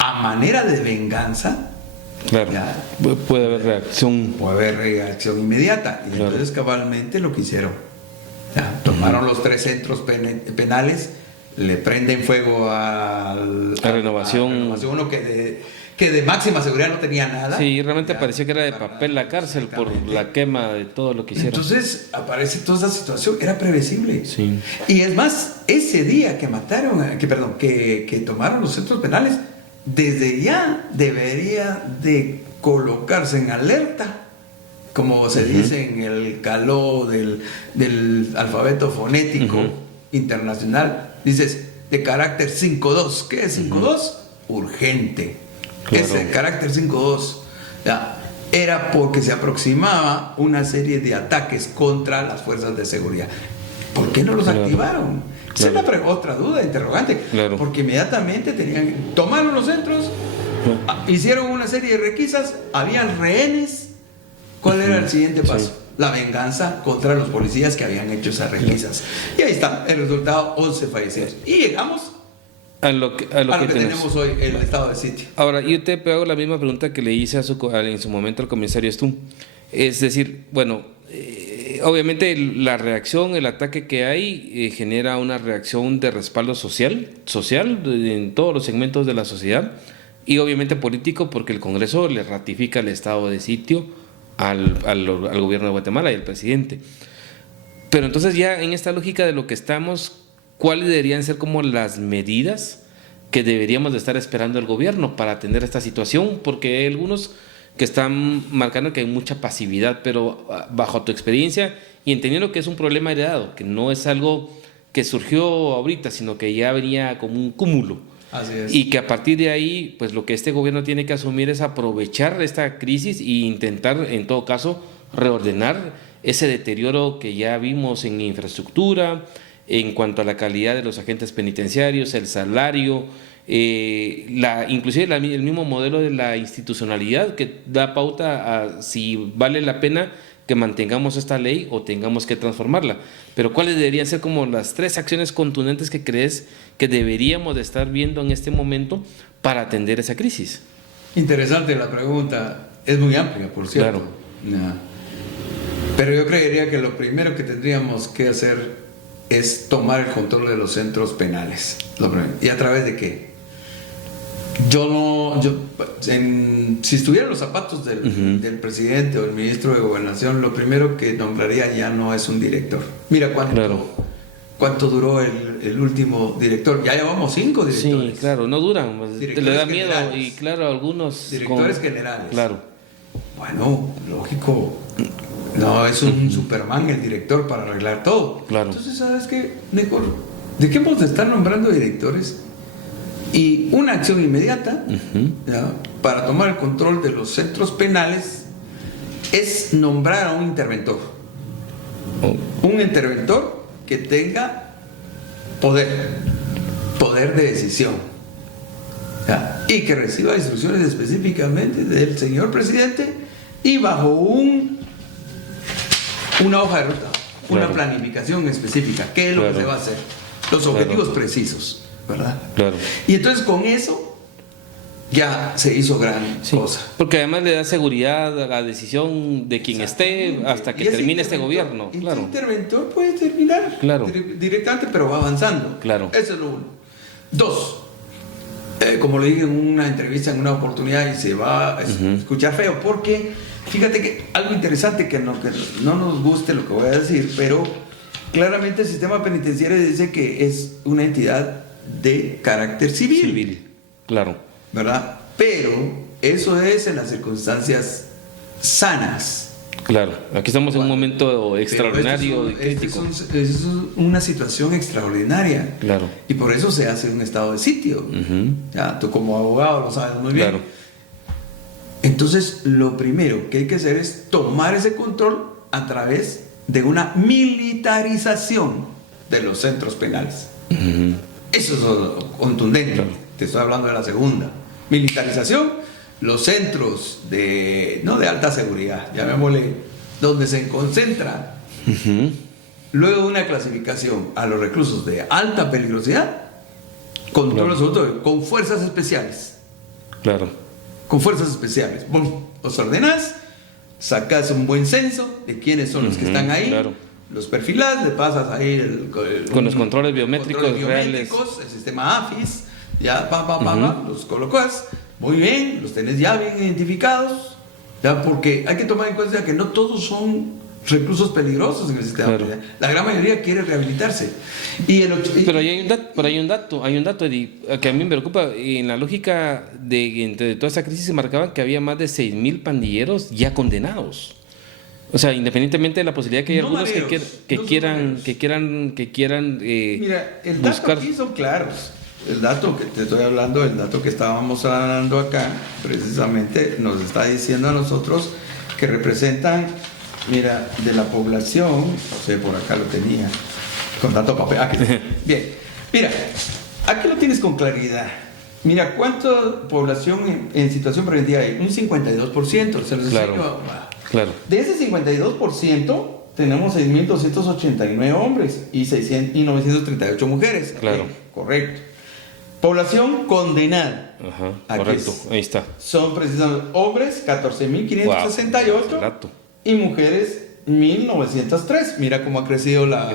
a manera de venganza, puede haber reacción. Puede haber reacción inmediata. Y entonces cabalmente lo que hicieron. Tomaron los 3 centros penales, le prenden fuego a Renovación 1 que de máxima seguridad no tenía nada. Sí, realmente parecía que era de papel la cárcel por la quema de todo lo que hicieron. Entonces aparece toda esa situación, era previsible. Sí. Y es más, ese día que tomaron los centros penales, desde ya debería de colocarse en alerta, como se dice en el caló del alfabeto fonético internacional, dices de carácter 5.2. ¿Qué es 5.2? Urgente. Ese carácter 5.2 era porque se aproximaba una serie de ataques contra las fuerzas de seguridad. ¿Por qué no los activaron? Esa es otra duda, interrogante. Porque inmediatamente tomaron los centros, hicieron una serie de requisas, habían rehenes. ¿Cuál era el siguiente paso? La venganza contra los policías que habían hecho esas requisas. Y ahí está el resultado, 11 fallecidos. Y llegamos a lo que tenemos hoy, el estado de sitio. Ahora, yo te hago la misma pregunta que le hice en su momento al comisario Stum. Es decir, bueno, Obviamente la reacción, el ataque que hay genera una reacción de respaldo social en todos los segmentos de la sociedad y obviamente político porque el Congreso le ratifica el estado de sitio al gobierno de Guatemala y al presidente. Pero entonces ya en esta lógica de lo que estamos, ¿cuáles deberían ser como las medidas que deberíamos de estar esperando el gobierno para atender esta situación? Porque hay algunos que están marcando que hay mucha pasividad, pero bajo tu experiencia y entendiendo que es un problema heredado, que no es algo que surgió ahorita, sino que ya venía como un cúmulo. Así es. Y que a partir de ahí, pues lo que este gobierno tiene que asumir es aprovechar esta crisis e intentar, en todo caso, reordenar ese deterioro que ya vimos en infraestructura, en cuanto a la calidad de los agentes penitenciarios, el salario, inclusive el mismo modelo de la institucionalidad que da pauta a si vale la pena que mantengamos esta ley o tengamos que transformarla. Pero ¿cuáles deberían ser como las 3 acciones contundentes que crees que deberíamos de estar viendo en este momento para atender esa crisis? Interesante la pregunta, es muy amplia, por cierto. Claro. Pero yo creería que lo primero que tendríamos que hacer es tomar el control de los centros penales. ¿Y a través de qué? Si estuviera en los zapatos del presidente o el ministro de Gobernación, lo primero que nombraría ya no es un director. Mira cuánto duró el último director. Ya llevamos 5 directores. Sí, claro, no duran. Te le da miedo y claro, algunos... Directores generales. Claro. Bueno, lógico. No es un Superman el director para arreglar todo. Claro. Entonces, ¿sabes qué? Mejor, ¿de qué hemos de estar nombrando directores? Y una acción inmediata ¿ya? Para tomar el control de los centros penales es nombrar a un interventor. Un interventor que tenga poder de decisión. ¿Ya? Y que reciba instrucciones específicamente del señor presidente y bajo una hoja de ruta, una planificación específica. ¿Qué es lo que se va a hacer? Los objetivos precisos. ¿Verdad? Claro. Y entonces con eso ya se hizo gran cosa. Porque además le da seguridad a la decisión de quien esté hasta que termine este gobierno. Y claro. el interventor puede terminar directamente, pero va avanzando. Claro. Eso es lo 1. 2, como le dije en una entrevista, en una oportunidad, y se va a escuchar feo, porque fíjate que algo interesante que no nos guste lo que voy a decir, pero claramente el sistema penitenciario dice que es una entidad de carácter civil. Claro. ¿Verdad? Pero eso es en las circunstancias sanas. Claro, aquí estamos en un momento extraordinario y crítico. Es una situación extraordinaria. Claro. Y por eso se hace un estado de sitio. Ya, tú como abogado lo sabes muy bien. Claro. Entonces, lo primero que hay que hacer es tomar ese control a través de una militarización de los centros penales. Eso es contundente. Claro. Te estoy hablando de la segunda. Militarización, los centros no de alta seguridad, llamémosle, donde se concentra. Luego una clasificación a los reclusos de alta peligrosidad, con todos los otros, con fuerzas especiales. Claro. Con fuerzas especiales. Los ordenás, sacas un buen censo de quiénes son los que están ahí. Claro. Los perfilas, le pasas ahí con los controles biométricos reales, el sistema AFIS, ya los colocas, muy bien, los tenés ya bien identificados, ya, porque hay que tomar en cuenta que no todos son reclusos peligrosos en el sistema. Claro. La gran mayoría quiere rehabilitarse. Pero hay un dato, Eddie, que a mí me preocupa. En la lógica de toda esa crisis se marcaba que había más de 6,000 pandilleros ya condenados. O sea, independientemente de la posibilidad que hay algunos que quieran mira, el buscar. dato aquí son claros. El dato que te estoy hablando, el dato que estábamos hablando acá, precisamente nos está diciendo a nosotros que representan, mira, de la población, no sé, por acá lo tenía, con tanto papel. Bien, mira, aquí lo tienes con claridad. Mira, ¿cuánta población en situación preventiva hay? Un 52%. Claro. De ese 52%, tenemos 6,289 hombres y 938 mujeres. Claro. Correcto. Población condenada. Correcto, ahí está. Son precisamente hombres 14,568 y mujeres 1903. Mira cómo ha crecido la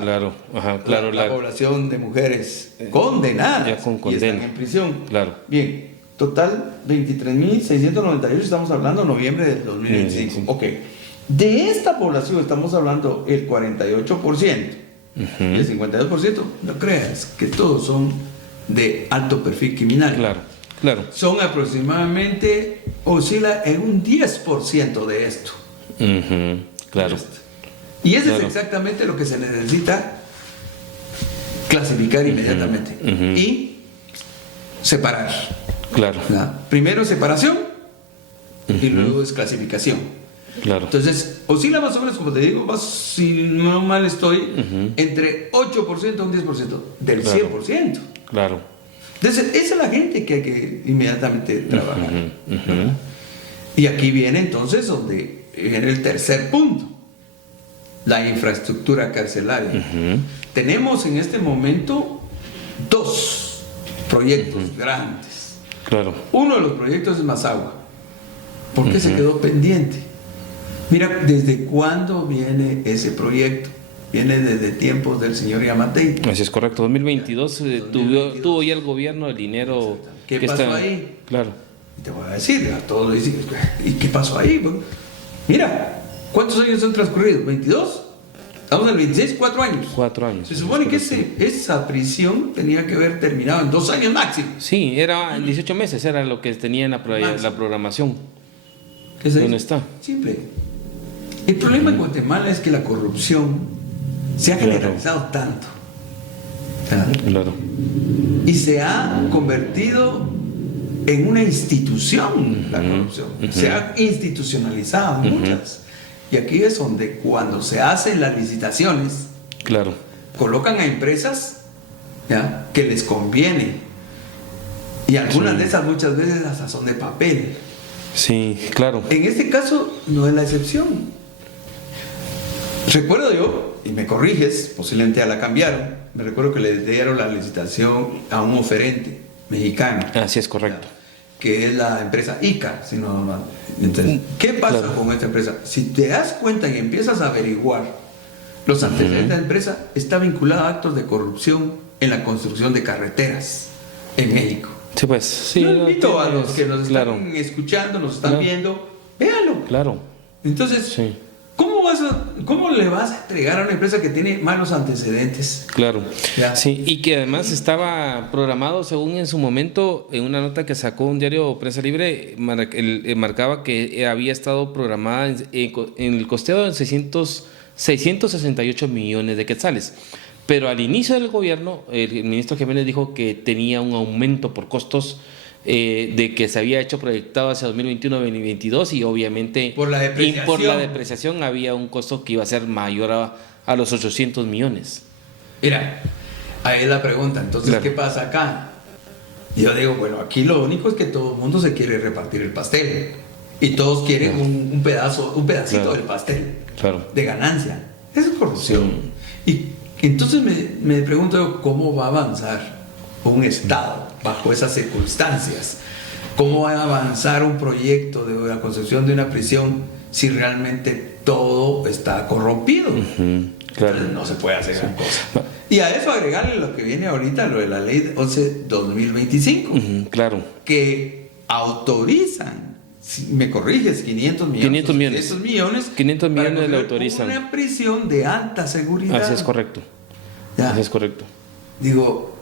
población de mujeres condenadas ya con y están en prisión. Claro. Bien, total 23.698, estamos hablando noviembre del 2025. Ok. De esta población estamos hablando el 48%. El 52%, no creas que todos son de alto perfil criminal. Claro. Son aproximadamente, oscila en un 10% de esto. Claro. Y eso es exactamente lo que se necesita clasificar inmediatamente y separar. Claro. Primero separación y luego es clasificación. Claro. Entonces, oscila más o menos, como te digo, si no mal estoy, entre 8% a un 10% del 100%. Claro. Entonces, esa es la gente que hay que inmediatamente trabajar. Y aquí viene entonces donde viene el tercer punto, la infraestructura carcelaria. Tenemos en este momento 2 proyectos grandes. Claro. Uno de los proyectos es Mazagua. ¿Por qué se quedó pendiente? Mira, ¿desde cuándo viene ese proyecto? Viene desde tiempos del señor Yamatei. Así es correcto. 2022, tuvo ya el gobierno el dinero. ¿Qué pasó ahí? Claro. Y te voy a decir, a todos lo dicen, ¿y qué pasó ahí? Bueno, mira, ¿cuántos años han transcurrido? ¿22? Estamos en el 26, 4 años. 4 años. Se supone que esa prisión tenía que haber terminado en 2 años máximo. Sí, era 18 meses, era lo que tenía en la programación. ¿Dónde está? Simple. El problema en Guatemala es que la corrupción se ha generalizado tanto. Claro. Y se ha convertido en una institución, la corrupción. Se ha institucionalizado muchas. Y aquí es donde cuando se hacen las licitaciones, colocan a empresas que les conviene. Y algunas de esas muchas veces hasta son de papel. Sí, claro. En este caso no es la excepción. Recuerdo yo, y me corriges, posiblemente ya la cambiaron, me recuerdo que le dieron la licitación a un oferente mexicano. Así es correcto. Que es la empresa ICA, si no mal. Entonces, ¿qué pasa con esta empresa? Si te das cuenta y empiezas a averiguar los antecedentes de la empresa, está vinculada a actos de corrupción en la construcción de carreteras en México. Sí, pues. Sí, yo invito a los que nos están escuchando, nos están viendo, véanlo. Claro. Entonces, ¿cómo le vas a entregar a una empresa que tiene malos antecedentes? Claro. Sí, y que además estaba programado, según en su momento, en una nota que sacó un diario Prensa Libre, marcaba que había estado programada en el costeo de 668 millones de quetzales. Pero al inicio del gobierno, el ministro Jiménez dijo que tenía un aumento por costos de que se había hecho proyectado hacia 2021-2022 y obviamente por la depreciación había un costo que iba a ser mayor a los 800 millones. Mira, ahí es la pregunta, entonces, ¿qué pasa acá? Yo digo, bueno, aquí lo único es que todo el mundo se quiere repartir el pastel y todos quieren un pedacito del pastel de ganancia. Eso es corrupción. Y entonces me pregunto yo, ¿cómo va a avanzar un Estado bajo esas circunstancias? ¿Cómo va a avanzar un proyecto de la construcción de una prisión si realmente todo está corrompido? Entonces no se puede hacer gran cosa. Y a eso agregarle lo que viene ahorita, lo de la ley 11-2025, que autorizan, si me corriges, 500 millones. 500 millones le autorizan. Una prisión de alta seguridad. Así es correcto. Así es correcto. Digo,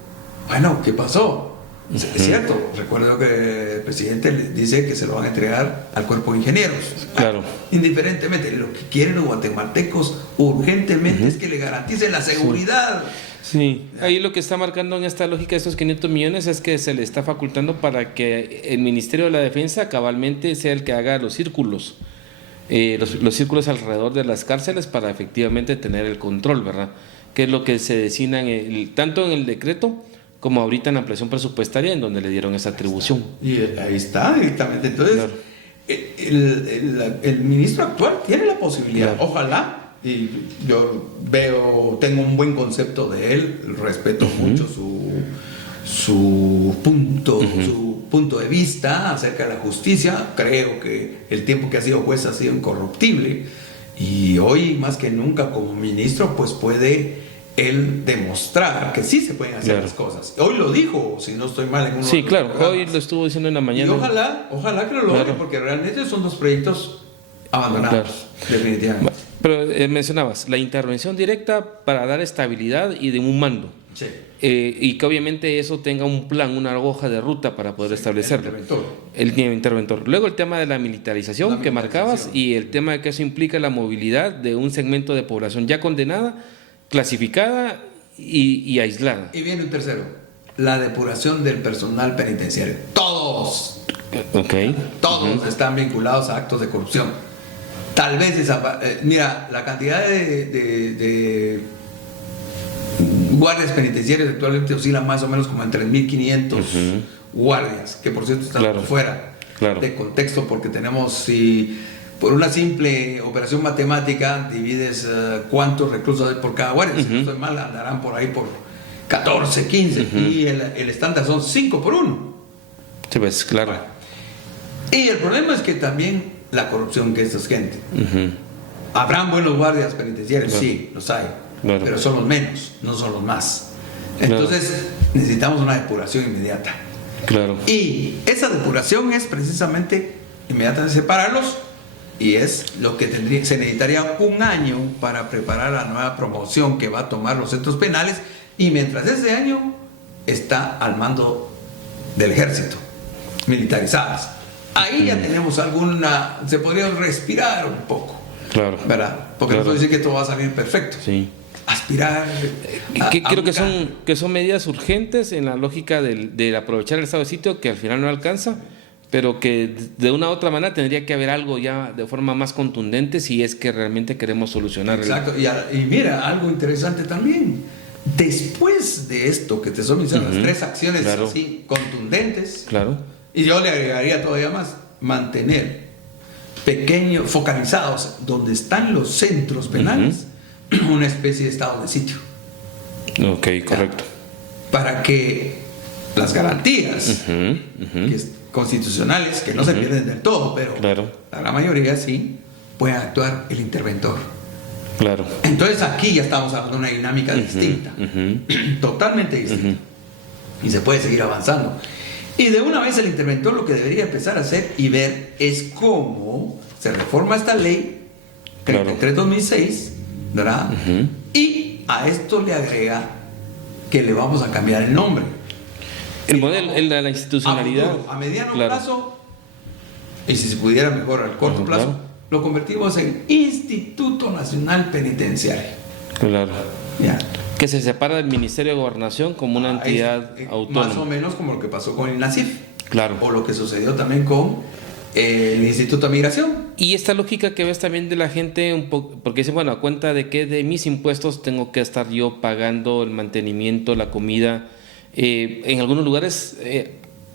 bueno, ¿qué pasó? Es cierto, recuerdo que el presidente le dice que se lo van a entregar al cuerpo de ingenieros. Claro. Indiferentemente, lo que quieren los guatemaltecos urgentemente es que le garanticen la seguridad. Sí, ahí lo que está marcando en esta lógica de estos 500 millones es que se le está facultando para que el Ministerio de la Defensa cabalmente sea el que haga los círculos. Los círculos alrededor de las cárceles para efectivamente tener el control, ¿verdad? Que es lo que se designa tanto en el decreto como ahorita en la ampliación presupuestaria en donde le dieron esa atribución. Y ahí está directamente. Entonces, el ministro actual tiene la posibilidad, ojalá, y yo tengo un buen concepto de él, respeto mucho su punto de vista acerca de la justicia. Creo que el tiempo que ha sido juez ha sido incorruptible Y hoy, más que nunca, como ministro, pues puede él demostrar que sí se pueden hacer las cosas. Hoy lo dijo, si no estoy mal, en uno Sí, de los claro, programas. hoy lo estuvo diciendo en la mañana. Y ojalá que lo logre, porque realmente son dos proyectos abandonados, definitivamente. Pero mencionabas la intervención directa para dar estabilidad y de un mando. Sí. Y que obviamente eso tenga un plan, una hoja de ruta para poder establecerlo. El interventor. Luego el tema de la militarización que marcabas, y el tema de que eso implica la movilidad de un segmento de población ya condenada, clasificada y aislada. Y viene un tercero, la depuración del personal penitenciario. Todos están vinculados a actos de corrupción. Tal vez mira, la cantidad de guardias penitenciarios actualmente oscila más o menos como en 3.500 guardias, que por cierto están fuera de contexto, porque tenemos, si por una simple operación matemática divides cuántos reclusos hay por cada guardia, si no estoy mal, andarán por ahí por 14, 15, y el estándar son 5 por 1. Sí, pues, claro. Y el problema es que también la corrupción que esta es gente. ¿Habrán buenos guardias penitenciarios? Sí, los hay. Pero son los menos, no son los más. Entonces necesitamos una depuración inmediata. Y esa depuración es precisamente inmediatamente separarlos, y es lo que se necesitaría un año para preparar la nueva promoción que va a tomar los centros penales, y mientras ese año está al mando del ejército, militarizadas. Ahí ya tenemos se podría respirar un poco, ¿verdad? Porque no puedo decir que todo va a salir perfecto. Aspirar. Creo que son medidas urgentes en la lógica de aprovechar el estado de sitio, que al final no alcanza, pero que de una u otra manera tendría que haber algo ya de forma más contundente si es que realmente queremos solucionar. Exacto. Y mira, algo interesante también. Después de esto que te son mencionando, las 3 acciones así contundentes, y yo le agregaría todavía más, mantener pequeños, focalizados donde están los centros penales, una especie de estado de sitio. Correcto. Para que las garantías constitucionales, que no se pierden del todo, pero la gran mayoría sí, puedan actuar el interventor. Entonces aquí ya estamos hablando de una dinámica distinta, totalmente distinta, y se puede seguir avanzando. Y de una vez el interventor lo que debería empezar a hacer y ver es cómo se reforma esta ley 33/2006, ¿verdad? Y a esto le agrega que le vamos a cambiar el nombre. El modelo, la institucionalidad. A mediano plazo, y si se pudiera mejor al corto plazo, lo convertimos en Instituto Nacional Penitenciario. ¿Ya? Que se separa del Ministerio de Gobernación como una entidad autónoma. Más o menos como lo que pasó con el NACIF. O lo que sucedió también con el Instituto de Migración. Y esta lógica que ves también de la gente, un poco, porque dicen, bueno, a cuenta de que de mis impuestos tengo que estar yo pagando el mantenimiento, la comida. En algunos lugares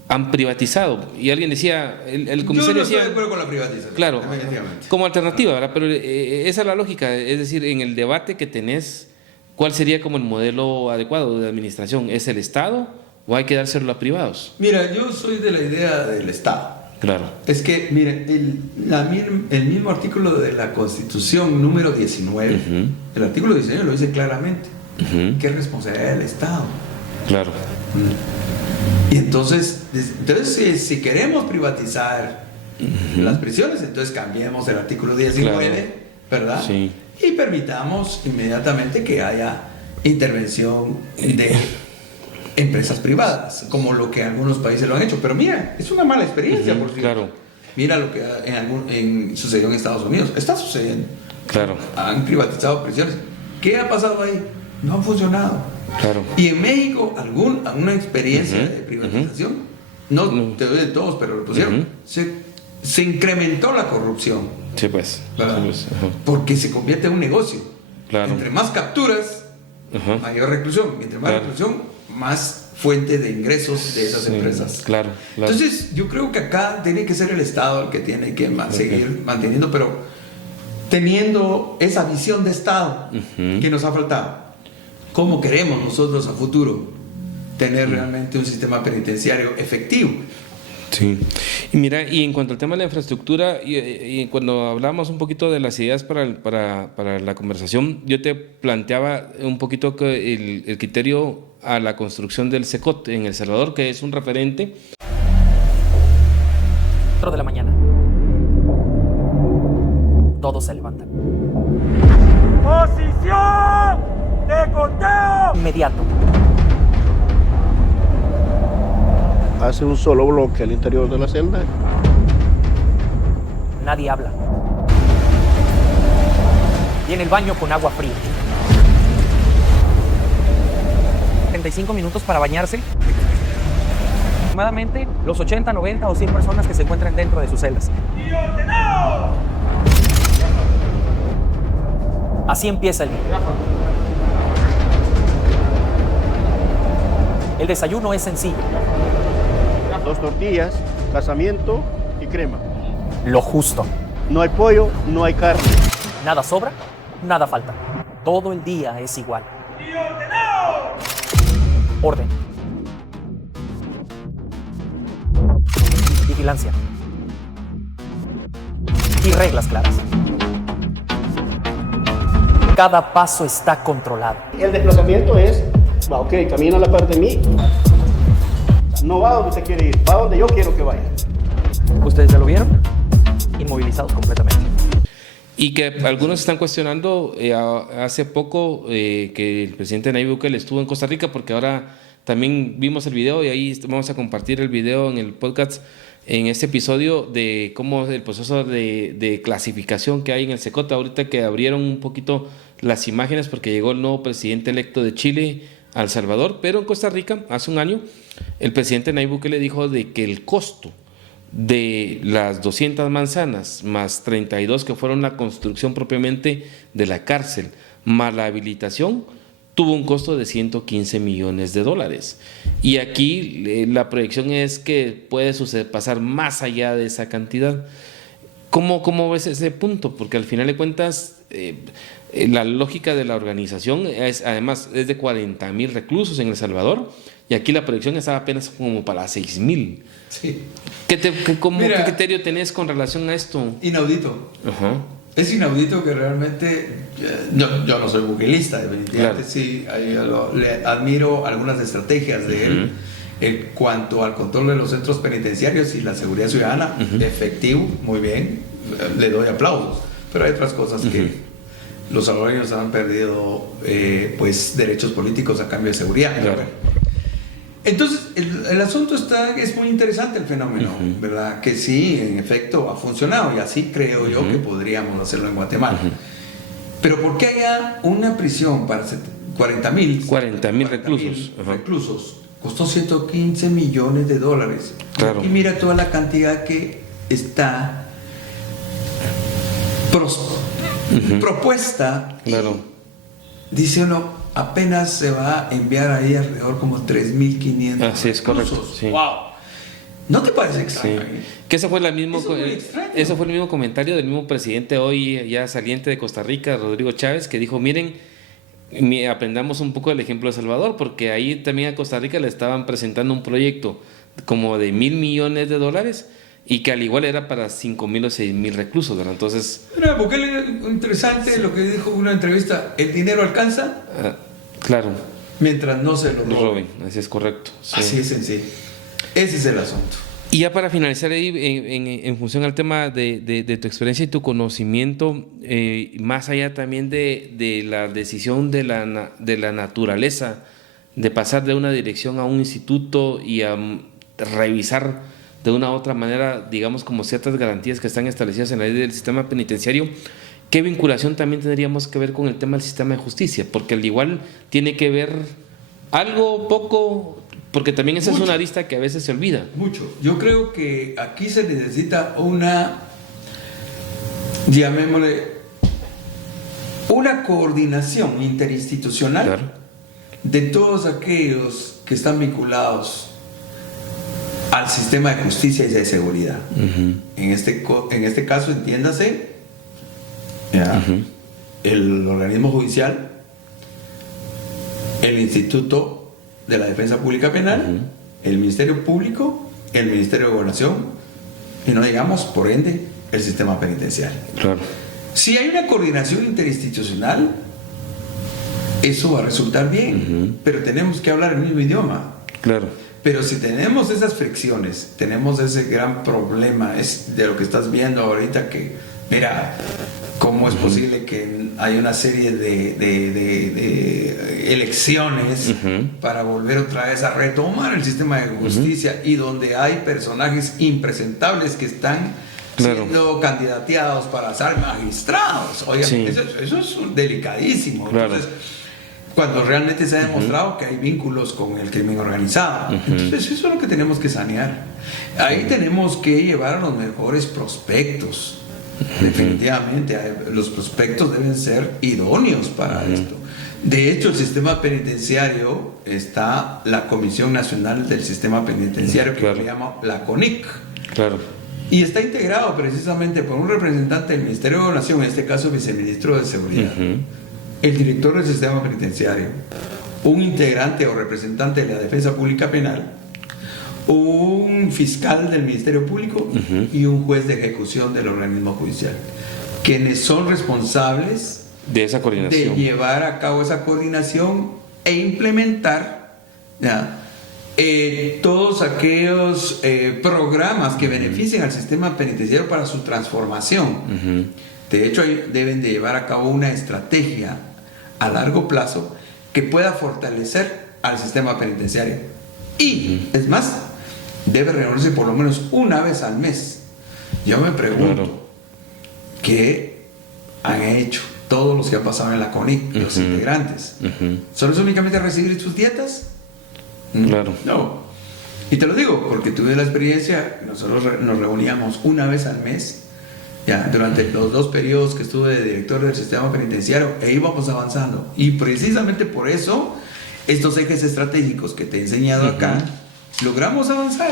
han privatizado, y alguien decía, el comisario decía, yo no estoy de acuerdo con la privatización, como alternativa, ¿verdad? Pero esa es la lógica, es decir, en el debate que tenés, ¿cuál sería como el modelo adecuado de administración? ¿Es el Estado o hay que dárselo a privados? Mira, yo soy de la idea del Estado. Es que, mire, el mismo artículo de la Constitución número 19, el artículo 19 lo dice claramente, que es responsabilidad del Estado. Y entonces si queremos privatizar las prisiones, entonces cambiemos el artículo 19, ¿verdad? Y permitamos inmediatamente que haya intervención de empresas privadas, como lo que algunos países lo han hecho. Pero mira, es una mala experiencia, por cierto. Mira lo que sucedió en Estados Unidos. Está sucediendo. Han privatizado prisiones. ¿Qué ha pasado ahí? No han funcionado. Y en México, alguna experiencia de privatización, no te doy de todos, pero lo pusieron, se incrementó la corrupción. Porque se convierte en un negocio. Entre más capturas, mayor reclusión. Entre más reclusión, más fuente de ingresos de esas empresas. Entonces, yo creo que acá tiene que ser el Estado el que tiene que seguir manteniendo, pero teniendo esa visión de Estado que nos ha faltado. ¿Cómo queremos nosotros a futuro tener realmente un sistema penitenciario efectivo? Sí. Y mira, y en cuanto al tema de la infraestructura, y cuando hablábamos un poquito de las ideas para la conversación, yo te planteaba un poquito que el criterio a la construcción del CECOT en El Salvador, que es un referente. 4 de la mañana. Todos se levantan. ¡Posición de conteo! Inmediato. Hace un solo bloque al interior de la celda. Nadie habla. Viene el baño con agua fría. 35 minutos para bañarse. Aproximadamente los 80, 90 o 100 personas que se encuentran dentro de sus celdas. ¡Y ordenado! Así empieza el día. El desayuno es sencillo. 2 tortillas, casamiento y crema. Lo justo. No hay pollo, no hay carne. Nada sobra, nada falta. Todo el día es igual. ¡Y ordenado! Orden. Vigilancia. Y reglas claras. Cada paso está controlado. El desplazamiento es, ok, camina a la par de mí. No va donde usted quiere ir, va donde yo quiero que vaya. ¿Ustedes ya lo vieron? Inmovilizados completamente. Y que algunos están cuestionando hace poco que el presidente Nayib Bukele estuvo en Costa Rica, porque ahora también vimos el video y ahí vamos a compartir el video en el podcast en este episodio de cómo es el proceso de clasificación que hay en el CECOT. Ahorita que abrieron un poquito las imágenes porque llegó el nuevo presidente electo de Chile a El Salvador, pero en Costa Rica hace un año el presidente Nayib Bukele dijo de que el costo de las 200 manzanas más 32 que fueron la construcción propiamente de la cárcel más la habilitación tuvo un costo de $115 millones. Y aquí la proyección es que puede pasar más allá de esa cantidad. ¿Cómo ves ese punto? Porque al final de cuentas la lógica de la organización además es de 40,000 reclusos en El Salvador, y aquí la proyección estaba apenas como para 6,000. Sí. ¿Qué criterio tenés con relación a esto? Inaudito. Ajá. Es inaudito que realmente, yo no soy bukelista, definitivamente. Claro. Sí, le admiro algunas estrategias de él en cuanto al control de los centros penitenciarios y la seguridad ciudadana. Efectivo, muy bien, le doy aplausos, pero hay otras cosas que los salvadoreños han perdido pues derechos políticos a cambio de seguridad. Claro. Entonces, el asunto es muy interesante el fenómeno, ¿verdad? Que sí, en efecto, ha funcionado, y así creo yo que podríamos hacerlo en Guatemala. Pero ¿por qué haya una prisión para 40,000 reclusos? Costó $115 millones. Claro. Y mira toda la cantidad que está propuesta. Claro. Dice uno, apenas se va a enviar ahí alrededor como 3,500. Así es, correcto. Sí. ¡Wow! ¿No te parece extraño? Sí. Que eso fue el mismo comentario del mismo presidente hoy ya saliente de Costa Rica, Rodrigo Chávez, que dijo, miren, aprendamos un poco del ejemplo de Salvador, porque ahí también a Costa Rica le estaban presentando un proyecto como de $1,000 millones y que al igual era para 5,000 o 6,000 reclusos, ¿verdad? Entonces... Mira, Bukele, interesante lo que dijo en una entrevista, el dinero alcanza claro, mientras no se lo roben. Así es, correcto. Sí. Así es sencillo. Ese es el asunto. Y ya para finalizar ahí, en función al tema de tu experiencia y tu conocimiento, más allá también de la decisión de la naturaleza de pasar de una dirección a un instituto y a revisar de una u otra manera, digamos, como ciertas garantías que están establecidas en la ley del sistema penitenciario, ¿qué vinculación también tendríamos que ver con el tema del sistema de justicia? Porque al igual tiene que ver algo, poco, porque también esa es una arista que a veces se olvida. Mucho. Yo creo que aquí se necesita una, llamémosle, una coordinación interinstitucional, claro, de todos aquellos que están vinculados al sistema de justicia y de seguridad. En este caso, entiéndase, el organismo judicial, el Instituto de la Defensa Pública Penal, el Ministerio Público el Ministerio de Gobernación y no digamos, por ende, el sistema penitenciario. Claro. Si hay una coordinación interinstitucional, eso va a resultar bien, pero tenemos que hablar el mismo idioma. Claro. Pero si tenemos esas fricciones, tenemos ese gran problema, es de lo que estás viendo ahorita, que mira, ¿cómo es posible que haya una serie de elecciones para volver otra vez a retomar el sistema de justicia y donde hay personajes impresentables que están siendo candidateados para ser magistrados? Oigan, eso es delicadísimo. Claro. Entonces, cuando realmente se ha demostrado que hay vínculos con el crimen organizado. Entonces, eso es lo que tenemos que sanear. Ahí tenemos que llevar a los mejores prospectos. Definitivamente, los prospectos deben ser idóneos para esto. De hecho, el sistema penitenciario está la Comisión Nacional del Sistema Penitenciario, que se llama la CONIC. Claro. Y está integrado precisamente por un representante del Ministerio de Gobernación, en este caso viceministro de Seguridad, el director del sistema penitenciario, un integrante o representante de la Defensa Pública Penal, un fiscal del Ministerio Público y un juez de ejecución del organismo judicial, quienes son responsables de esa coordinación, de llevar a cabo esa coordinación e implementar todos aquellos programas que beneficien al sistema penitenciario para su transformación. De hecho, deben de llevar a cabo una estrategia a largo plazo que pueda fortalecer al sistema penitenciario. Y, es más, debe reunirse por lo menos una vez al mes. Yo me pregunto, ¿qué han hecho todos los que han pasado en la CONIC, los integrantes? ¿Solo es únicamente recibir sus dietas? Claro. No. Y te lo digo porque tuve la experiencia, nosotros nos reuníamos una vez al mes, ya, durante los 2 periodos que estuve de director del sistema penitenciario, e íbamos avanzando. Y precisamente por eso, estos ejes estratégicos que te he enseñado acá, logramos avanzar.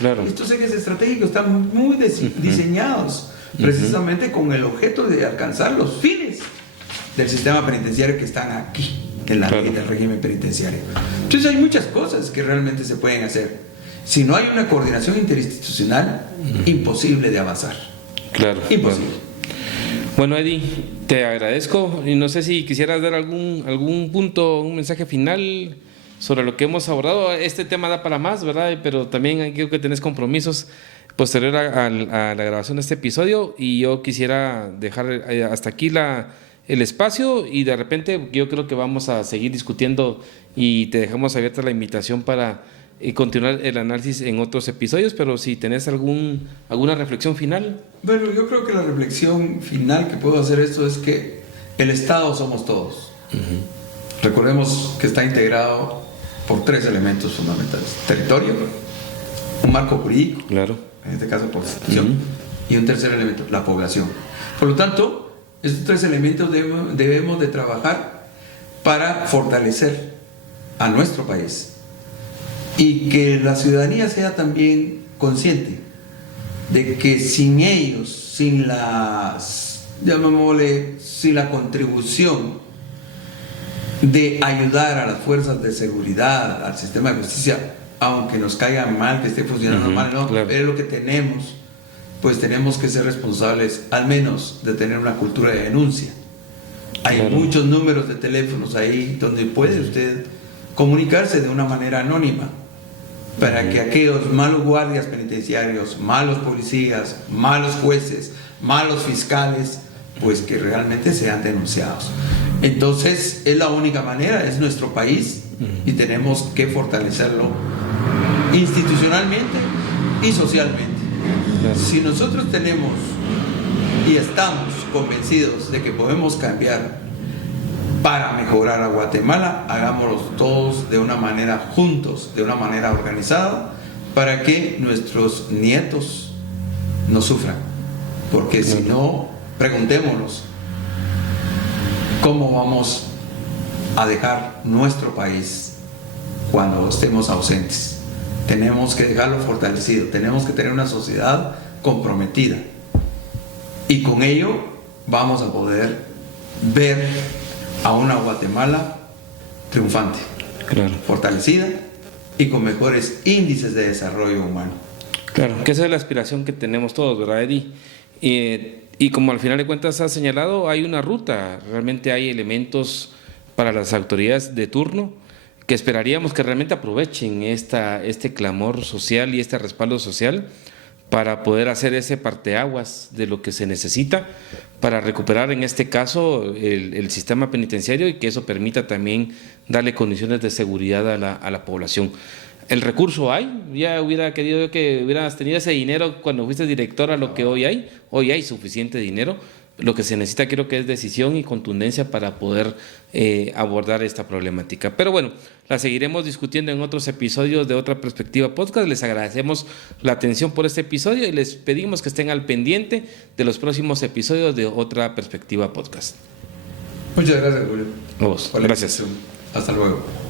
Claro. Estos ejes estratégicos están muy diseñados precisamente con el objeto de alcanzar los fines del sistema penitenciario que están aquí, en la ley del régimen penitenciario. Entonces hay muchas cosas que realmente se pueden hacer. Si no hay una coordinación interinstitucional, imposible de avanzar. Claro. Imposible. Bueno, Eddie, te agradezco y no sé si quisieras dar algún punto, un mensaje final sobre lo que hemos abordado. Este tema da para más, ¿verdad? Pero también creo que tenés compromisos posterior a la grabación de este episodio y yo quisiera dejar hasta aquí el espacio y de repente yo creo que vamos a seguir discutiendo y te dejamos abierta la invitación para continuar el análisis en otros episodios, pero si tenés alguna reflexión final. Bueno, yo creo que la reflexión final que puedo hacer esto es que el Estado somos todos. Recordemos que está integrado por 3 elementos fundamentales: territorio, un marco jurídico, claro, en este caso por constitución, y un tercer elemento, la población. Por lo tanto, estos 3 elementos debemos de trabajar para fortalecer a nuestro país y que la ciudadanía sea también consciente de que sin ellos, sin la contribución de ayudar a las fuerzas de seguridad, al sistema de justicia, aunque nos caiga mal que esté funcionando mal, no, claro, es lo que tenemos, pues tenemos que ser responsables al menos de tener una cultura de denuncia. Hay muchos números de teléfonos ahí donde puede usted comunicarse de una manera anónima para que aquellos malos guardias penitenciarios, malos policías, malos jueces, malos fiscales, pues que realmente sean denunciados. Entonces es la única manera, es nuestro país y tenemos que fortalecerlo institucionalmente y socialmente. Si nosotros tenemos y estamos convencidos de que podemos cambiar para mejorar a Guatemala, hagámoslo todos de una manera juntos, de una manera organizada, para que nuestros nietos no sufran. Porque si no, preguntémonos cómo vamos a dejar nuestro país cuando estemos ausentes. Tenemos que dejarlo fortalecido, tenemos que tener una sociedad comprometida y con ello vamos a poder ver a una Guatemala triunfante, fortalecida y con mejores índices de desarrollo humano. Claro, que esa es la aspiración que tenemos todos, ¿verdad, Eddie? Y como al final de cuentas has señalado, hay una ruta, realmente hay elementos para las autoridades de turno que esperaríamos que realmente aprovechen este clamor social y este respaldo social para poder hacer ese parteaguas de lo que se necesita para recuperar en este caso el sistema penitenciario y que eso permita también darle condiciones de seguridad a la población. El recurso hay, ya hubiera querido yo que hubieras tenido ese dinero cuando fuiste director a lo que hoy hay suficiente dinero. Lo que se necesita creo que es decisión y contundencia para poder abordar esta problemática. Pero bueno, la seguiremos discutiendo en otros episodios de Otra Perspectiva Podcast. Les agradecemos la atención por este episodio y les pedimos que estén al pendiente de los próximos episodios de Otra Perspectiva Podcast. Muchas gracias, Julio. A vos. Gracias. Hasta luego.